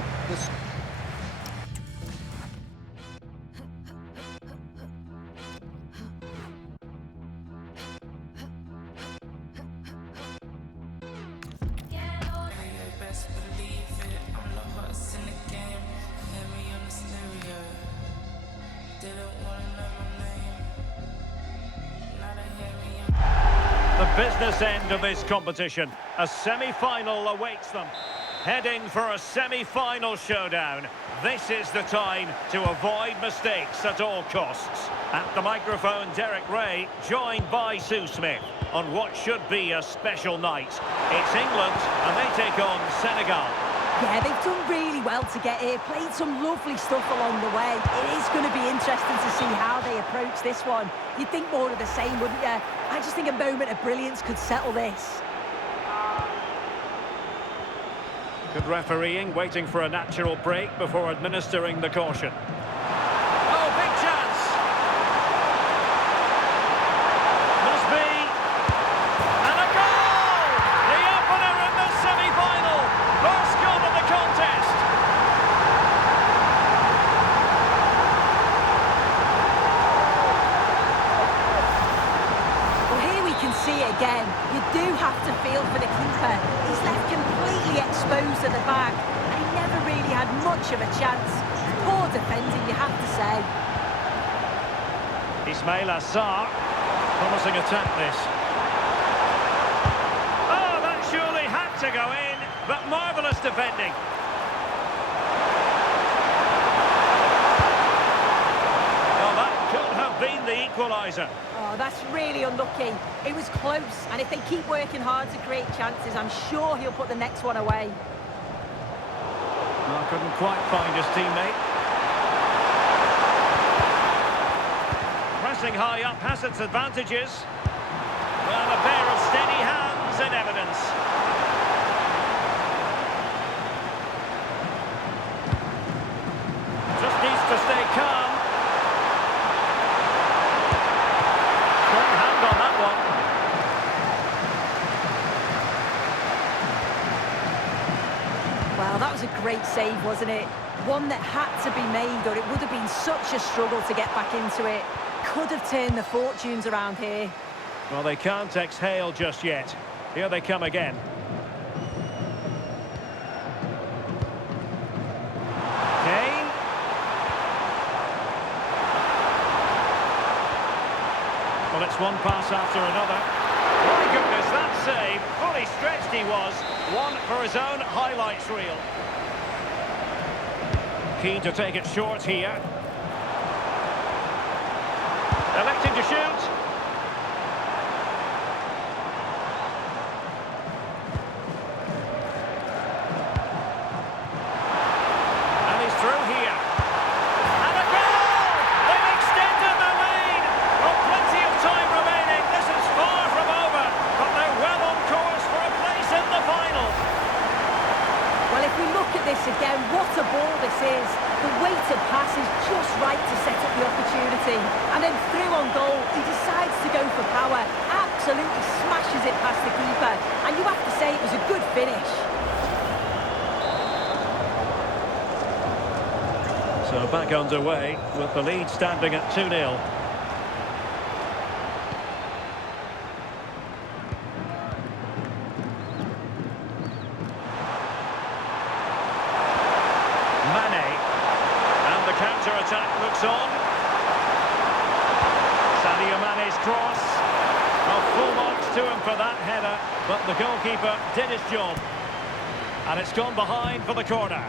The business end of this competition. A semi-final awaits them. Heading for a semi-final showdown. This is the time to avoid mistakes at all costs. At the microphone, Derek Ray, joined by Sue Smith, on what should be a special night. It's England, and they take on Senegal. Yeah, they've done really well to get here, played some lovely stuff along the way. It is going to be interesting to see how they approach this one. You'd think more of the same, wouldn't you? I just think a moment of brilliance could settle this. Good refereeing, waiting for a natural break before administering the caution. Oh, big chance! Must be. And a goal! The opener in the semi-final! First goal of the contest! Well, here we can see it again. You do have to feel for the keeper. He's left completely exposed at the back, and he never really had much of a chance. Poor defending, you have to say. Ismail Assar, promising attack this. Oh, that surely had to go in, but marvellous defending. Oh, that could have been the equaliser. Oh, that's really unlucky. It was close, and if they keep working hard to create chances, I'm sure he'll put the next one away. Well, couldn't quite find his teammate. Pressing high up has its advantages. Well, a pair of steady hands in evidence. Just needs to stay calm. Strong hand on that one. Well, that was a great save, wasn't it? One that had to be made, or it would have been such a struggle to get back into it. Could have turned the fortunes around here. Well, they can't exhale just yet. Here they come again. Kane. Well, it's one pass after another. My goodness, that save. Fully stretched he was. One for his own highlights reel. Keen to take it short here. Electing to shoot. And he's through here. And a goal! They've extended the lead. Oh, plenty of time remaining. This is far from over, but they're well on course for a place in the final. Well, if we look at this again, what a ball this is. The weighted pass is just right to set up the opportunity. And then through on goal, he decides to go for power. Absolutely smashes it past the keeper. And you have to say it was a good finish. So back underway with the lead standing at 2-0. Counter-attack looks on. Sadio Mane's cross. Oh, full marks to him for that header, but the goalkeeper did his job. And it's gone behind for the corner.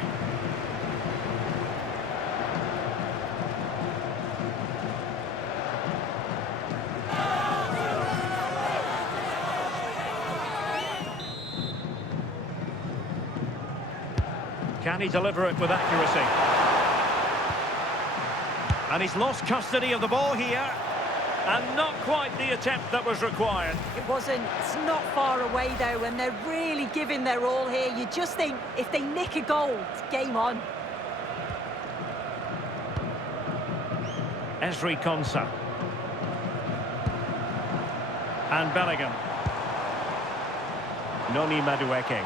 Can he deliver it with accuracy? And he's lost custody of the ball here. And not quite the attempt that was required. It wasn't. It's not far away, though, and they're really giving their all here. You just think, if they nick a goal, it's game on. Esri Konsa. And Bellingham. Noni Madueke.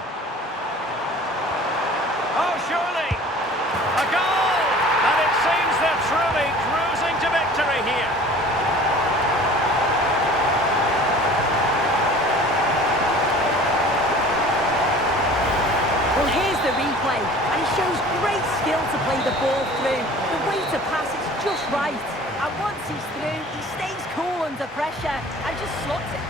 Oh, surely! A goal! And it seems they're truly cruising to victory here. Well, here's the replay, and he shows great skill to play the ball through. The way to pass is just right. And once he's through, he stays cool under pressure and just slots it.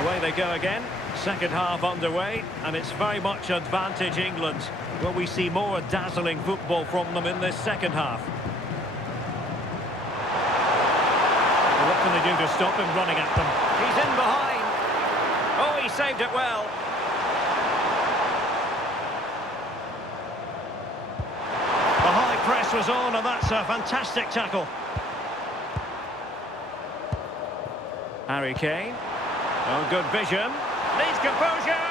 Away they go again. Second half underway, and it's very much advantage England. Will we see more dazzling football from them in this second half? The can they do to stop him running at them? He's in behind. Oh, he saved it well. The high press was on, and that's a fantastic tackle. Harry Kane. Oh, good vision. Needs composure.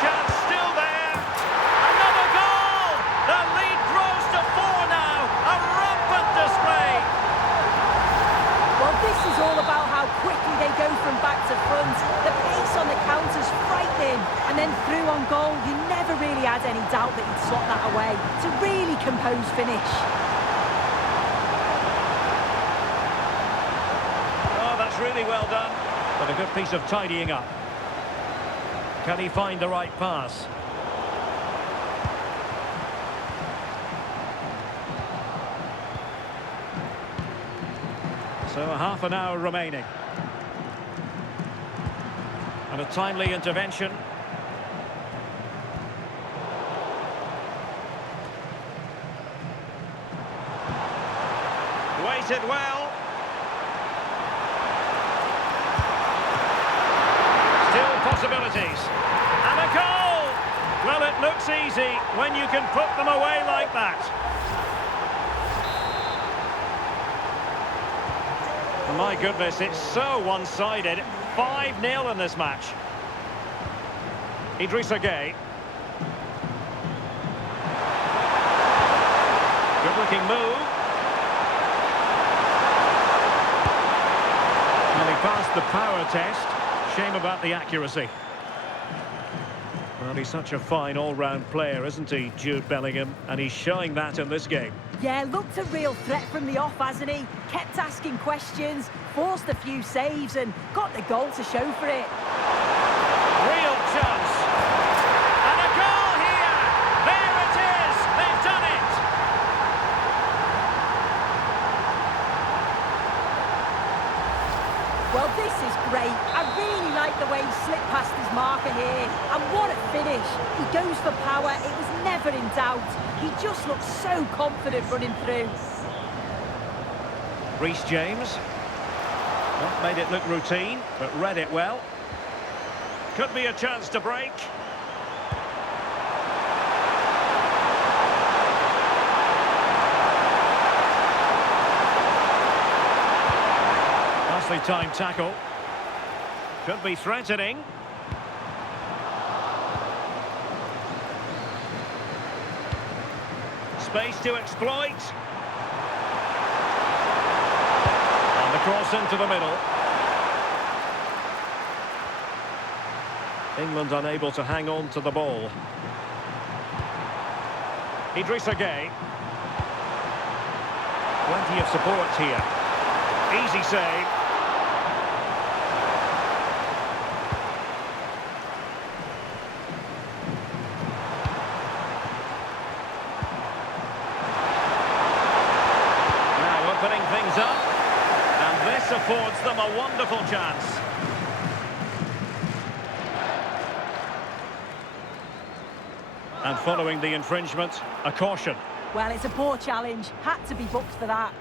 Chance still there. Another goal! The lead grows to 4 now. A rampant display. Well, this is all about how quickly they go from back to front. The pace on the counter's frightening. And then through on goal, you never really had any doubt that he'd slot that away. It's a really composed finish. Really well done, but a good piece of tidying up. Can he find the right pass? So a half an hour remaining. And a timely intervention. Waited well. Possibilities. And a goal! Well, it looks easy when you can put them away like that. My goodness, it's so one-sided. 5-0 in this match. Idrissa Gueye. Good-looking move. Well, he passed the power test. Shame about the accuracy. Well, he's such a fine all-round player, isn't he, Jude Bellingham? And he's showing that in this game. Yeah, looked a real threat from the off, hasn't he? Kept asking questions, forced a few saves and got the goal to show for it. Real chance. And a goal here! There it is! They've done it! Well, this is great. I really like the way he slipped past his marker here. And what a finish. He goes for power. It was never in doubt. He just looks so confident running through. Reece James. Not made it look routine, but read it well. Could be a chance to break. Nicely timed tackle. Could be threatening. Space to exploit. And the cross into the middle. England unable to hang on to the ball. Idrissa Gueye. Plenty of support here. Easy save. Things up, and this affords them a wonderful chance. And following the infringement, a caution. Well, it's a poor challenge. Had to be booked for that.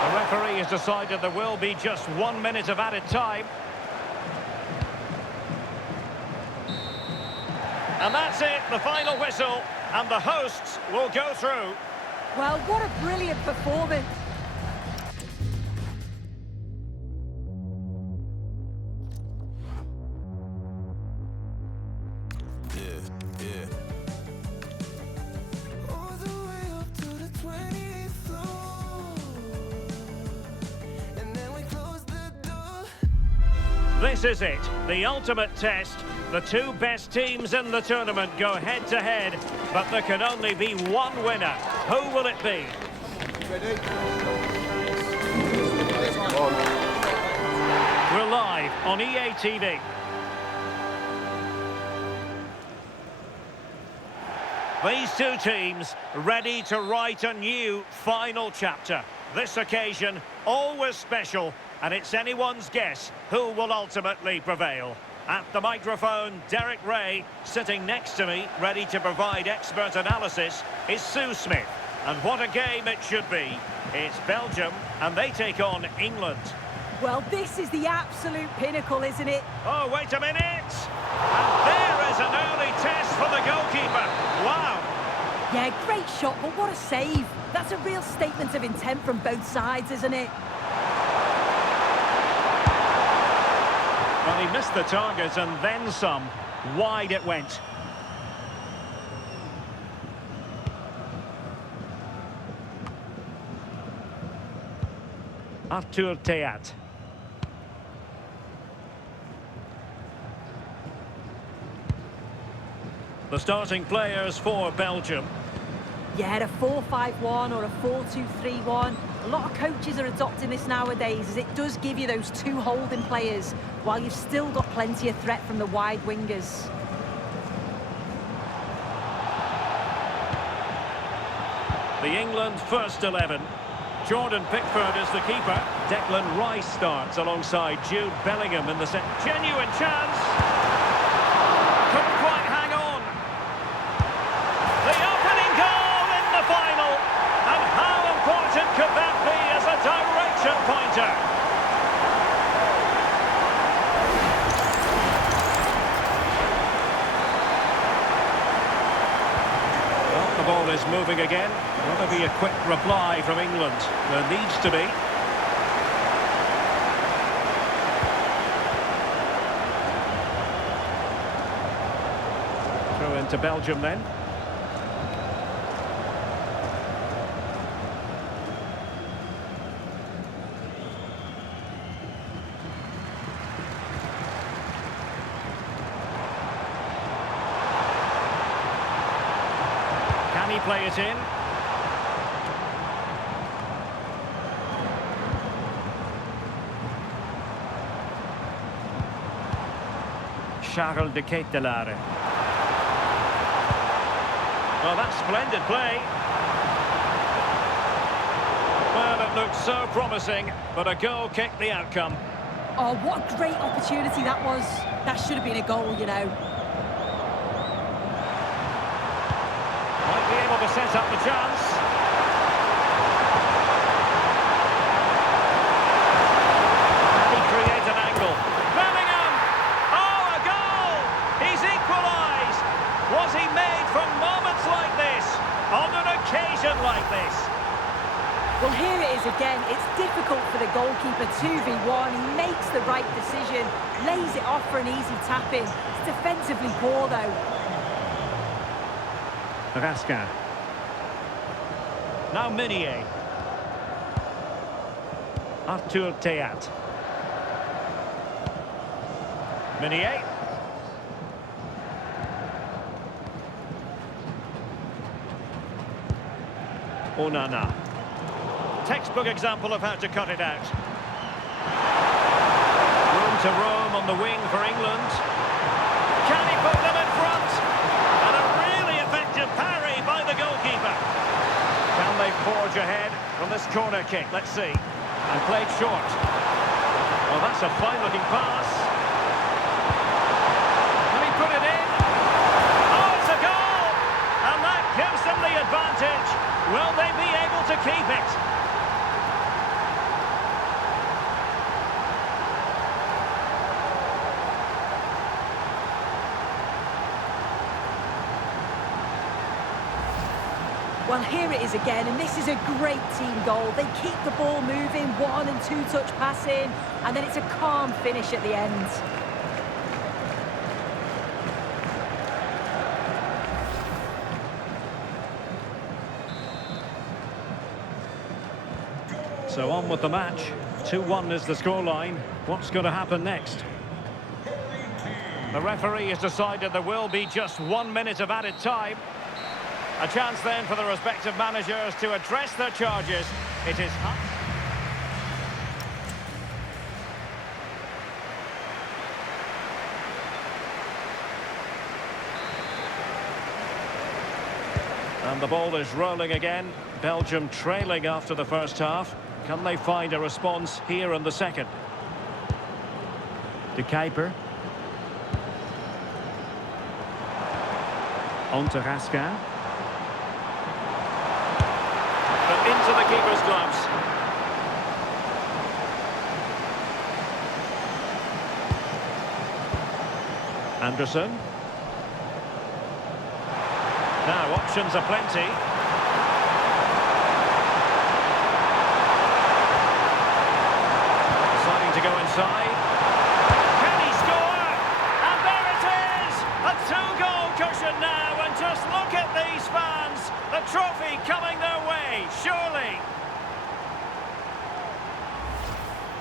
The referee has decided there will be just 1 minute of added time. And that's it, the final whistle, and the hosts will go through. Well, what a brilliant performance. All the way up to the 20th floor, and then we close the door. This is it, the ultimate test. The two best teams in the tournament go head-to-head, but there can only be one winner. Who will it be? We're live on EA TV. These two teams ready to write a new final chapter. This occasion always special, and it's anyone's guess who will ultimately prevail. At the microphone, Derek Ray, sitting next to me, ready to provide expert analysis, is Sue Smith. And what a game it should be. It's Belgium, and they take on England. Well, this is the absolute pinnacle, isn't it? Oh, wait a minute! And there is an early test for the goalkeeper. Wow! Yeah, great shot, but what a save. That's a real statement of intent from both sides, isn't it? Well, he missed the target and then some. Wide it went. Temu-Tier. The starting players for Belgium. Yeah, a 4-5-1 or a 4-2-3-1. A lot of coaches are adopting this nowadays, as it does give you those two holding players, while you've still got plenty of threat from the wide wingers. The England first 11. Jordan Pickford is the keeper. Declan Rice starts alongside Jude Bellingham in the set. Genuine chance. Couldn't quite hang on. The opening goal in the final. And how important could that be as a direction pointer? Well, the ball is moving again. Will there be a quick reply from England? There needs to be. Throw into Belgium then. Can he play it in? Charles de Ketelaere. Well, that's splendid play. Well, it looked so promising, but a goal kicked the outcome. Oh, what a great opportunity that was. That should have been a goal, you know. Might be able to set up the chance. Can he create an angle? Bellingham! Oh, a goal! He's equalised! Was he made for moments like this? On an occasion like this? Well, here it is again. It's difficult for the goalkeeper, 2v1. He makes the right decision, lays it off for an easy tap-in. It's defensively poor, though. Raskin. Now Minier. Temu-Tier. Minier. Onana. Textbook example of how to cut it out. Room to roam on the wing for England. Can he put them in front? And a really effective parry by the goalkeeper. Can they forge ahead from this corner kick? Let's see. And played short. Well, that's a fine-looking pass. Can he put it in? Oh, it's a goal! And that gives them the advantage. Will they be able to keep it? Well, here it is again, and this is a great team goal. They keep the ball moving, 1- and 2-touch passing, and then it's a calm finish at the end. So on with the match. 2-1 is the scoreline. What's going to happen next? The referee has decided there will be just 1 minute of added time. A chance then for the respective managers to address their charges. It is... And the ball is rolling again. Belgium trailing after the first half. Can they find a response here in the second? De Kuiper. On to Raskin. But into the keeper's gloves. Anderson. Now, options are plenty. Deciding to go inside. Can he score? And there it is! A two-goal cushion now, and just look at these fans. The trophy coming their way, surely.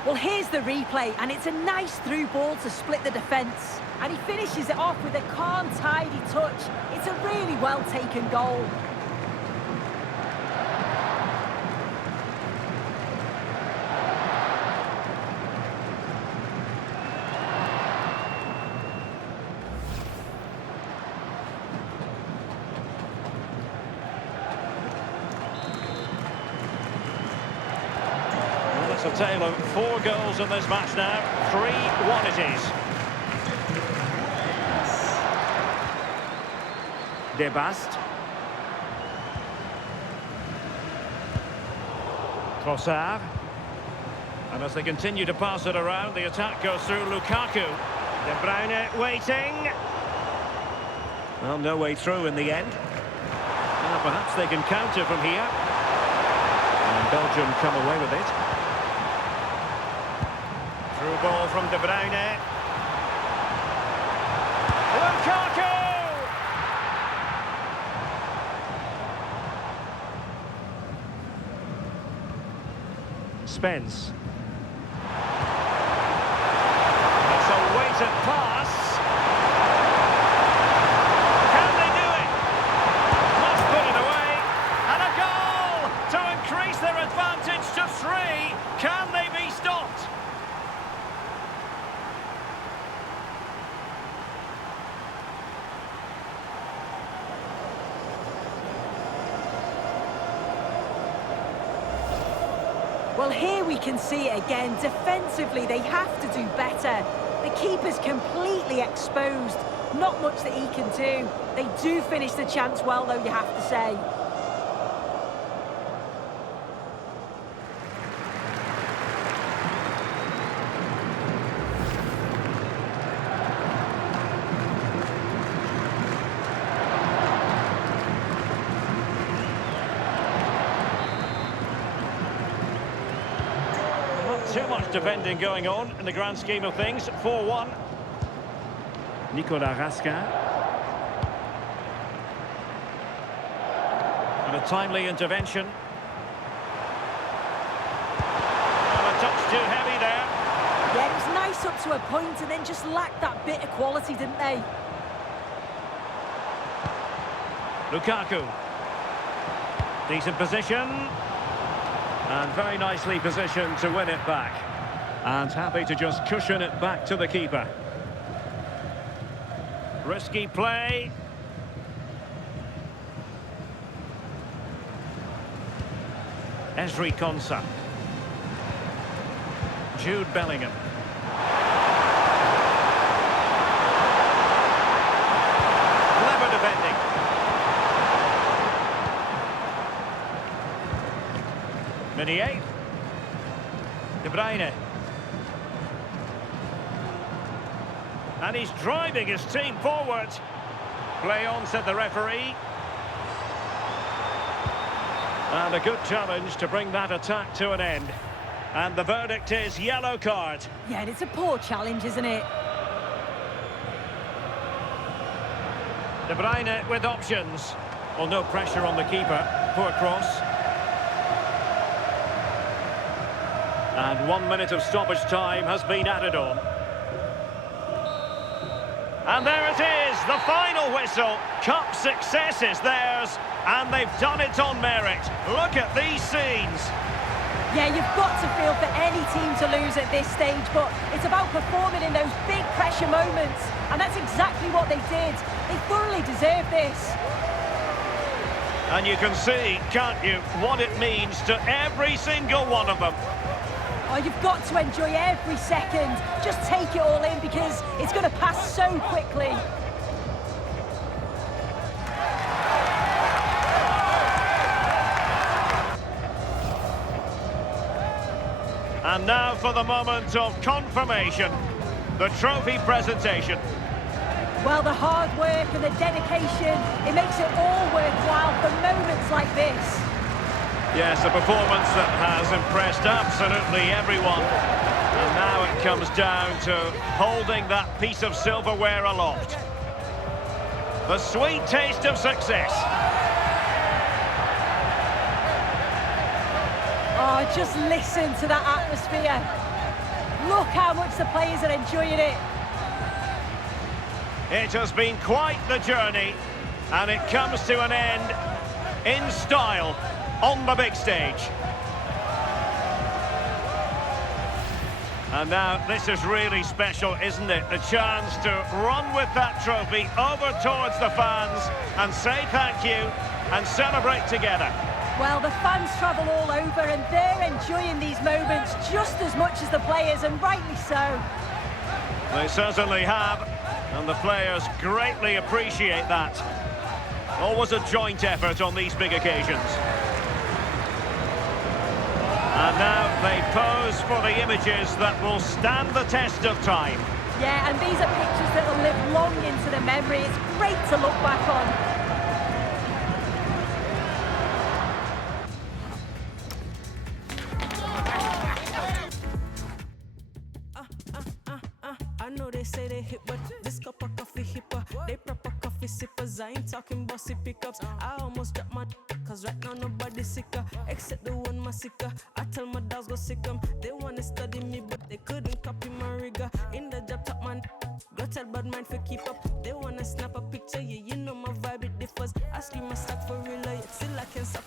Well, here's the replay, and it's a nice through ball to split the defence. And he finishes it off with a calm, tidy touch. It's a really well-taken goal. Well, it's a tale of 4 goals in this match now. 3-1 it is. Debast. Trossard. And as they continue to pass it around, the attack goes through Lukaku. De Bruyne waiting. Well, no way through in the end. Well, perhaps they can counter from here. And Belgium come away with it. Through ball from De Bruyne. Lukaku! Spence. It's a weighted pass. Can they do it? Must put it away. And a goal to increase their advantage to 3. Can they be stopped? Well, here we can see it again. Defensively, they have to do better. The keeper's completely exposed. Not much that he can do. They do finish the chance well, though, you have to say. Too much defending going on in the grand scheme of things. 4-1. Nicolas Raskin. And a timely intervention. And a touch too heavy there. Yeah, it was nice up to a point and then just lacked that bit of quality, didn't they? Lukaku. Decent position. And very nicely positioned to win it back. And happy to just cushion it back to the keeper. Risky play. Ezri Konsa. Jude Bellingham. Clever defending. Meunier. De Bruyne. And he's driving his team forward. Play on, said the referee. And a good challenge to bring that attack to an end. And the verdict is yellow card. Yeah, and it's a poor challenge, isn't it? De Bruyne with options. Well, no pressure on the keeper. Poor cross. And 1 minute of stoppage time has been added on. And there it is, the final whistle. Cup success is theirs, and they've done it on merit. Look at these scenes. Yeah, you've got to feel for any team to lose at this stage, but it's about performing in those big pressure moments, and that's exactly what they did. They thoroughly deserve this. And you can see, can't you, what it means to every single one of them. Oh, you've got to enjoy every second. Just take it all in because it's going to pass so quickly. And now for the moment of confirmation, the trophy presentation. Well, the hard work and the dedication, it makes it all worthwhile for moments like this. Yes, a performance that has impressed absolutely everyone. And now it comes down to holding that piece of silverware aloft. The sweet taste of success. Oh, just listen to that atmosphere. Look how much the players are enjoying it. It has been quite the journey, and it comes to an end in style on the big stage. And now this is really special, isn't it? The chance to run with that trophy over towards the fans and say thank you and celebrate together. Well, the fans travel all over and they're enjoying these moments just as much as the players, and rightly so. They certainly have, and the players greatly appreciate that. Always a joint effort on these big occasions. And now they pose for the images that will stand the test of time. Yeah, and these are pictures that will live long into the memory. It's great to look back on. I know they say they hit, but this cup of coffee hipper. They proper coffee sippers. I ain't talking bossy pickups. I almost dropped my cause right now nobody's sicker except the one massacre. I tell my dogs go sick 'em. They wanna study me, but they couldn't copy my rigor. In the job top man, go tell bad mind for keep up. They wanna snap a picture, yeah, you know my vibe, it differs. I scream my stock for real, yet still I can't stop.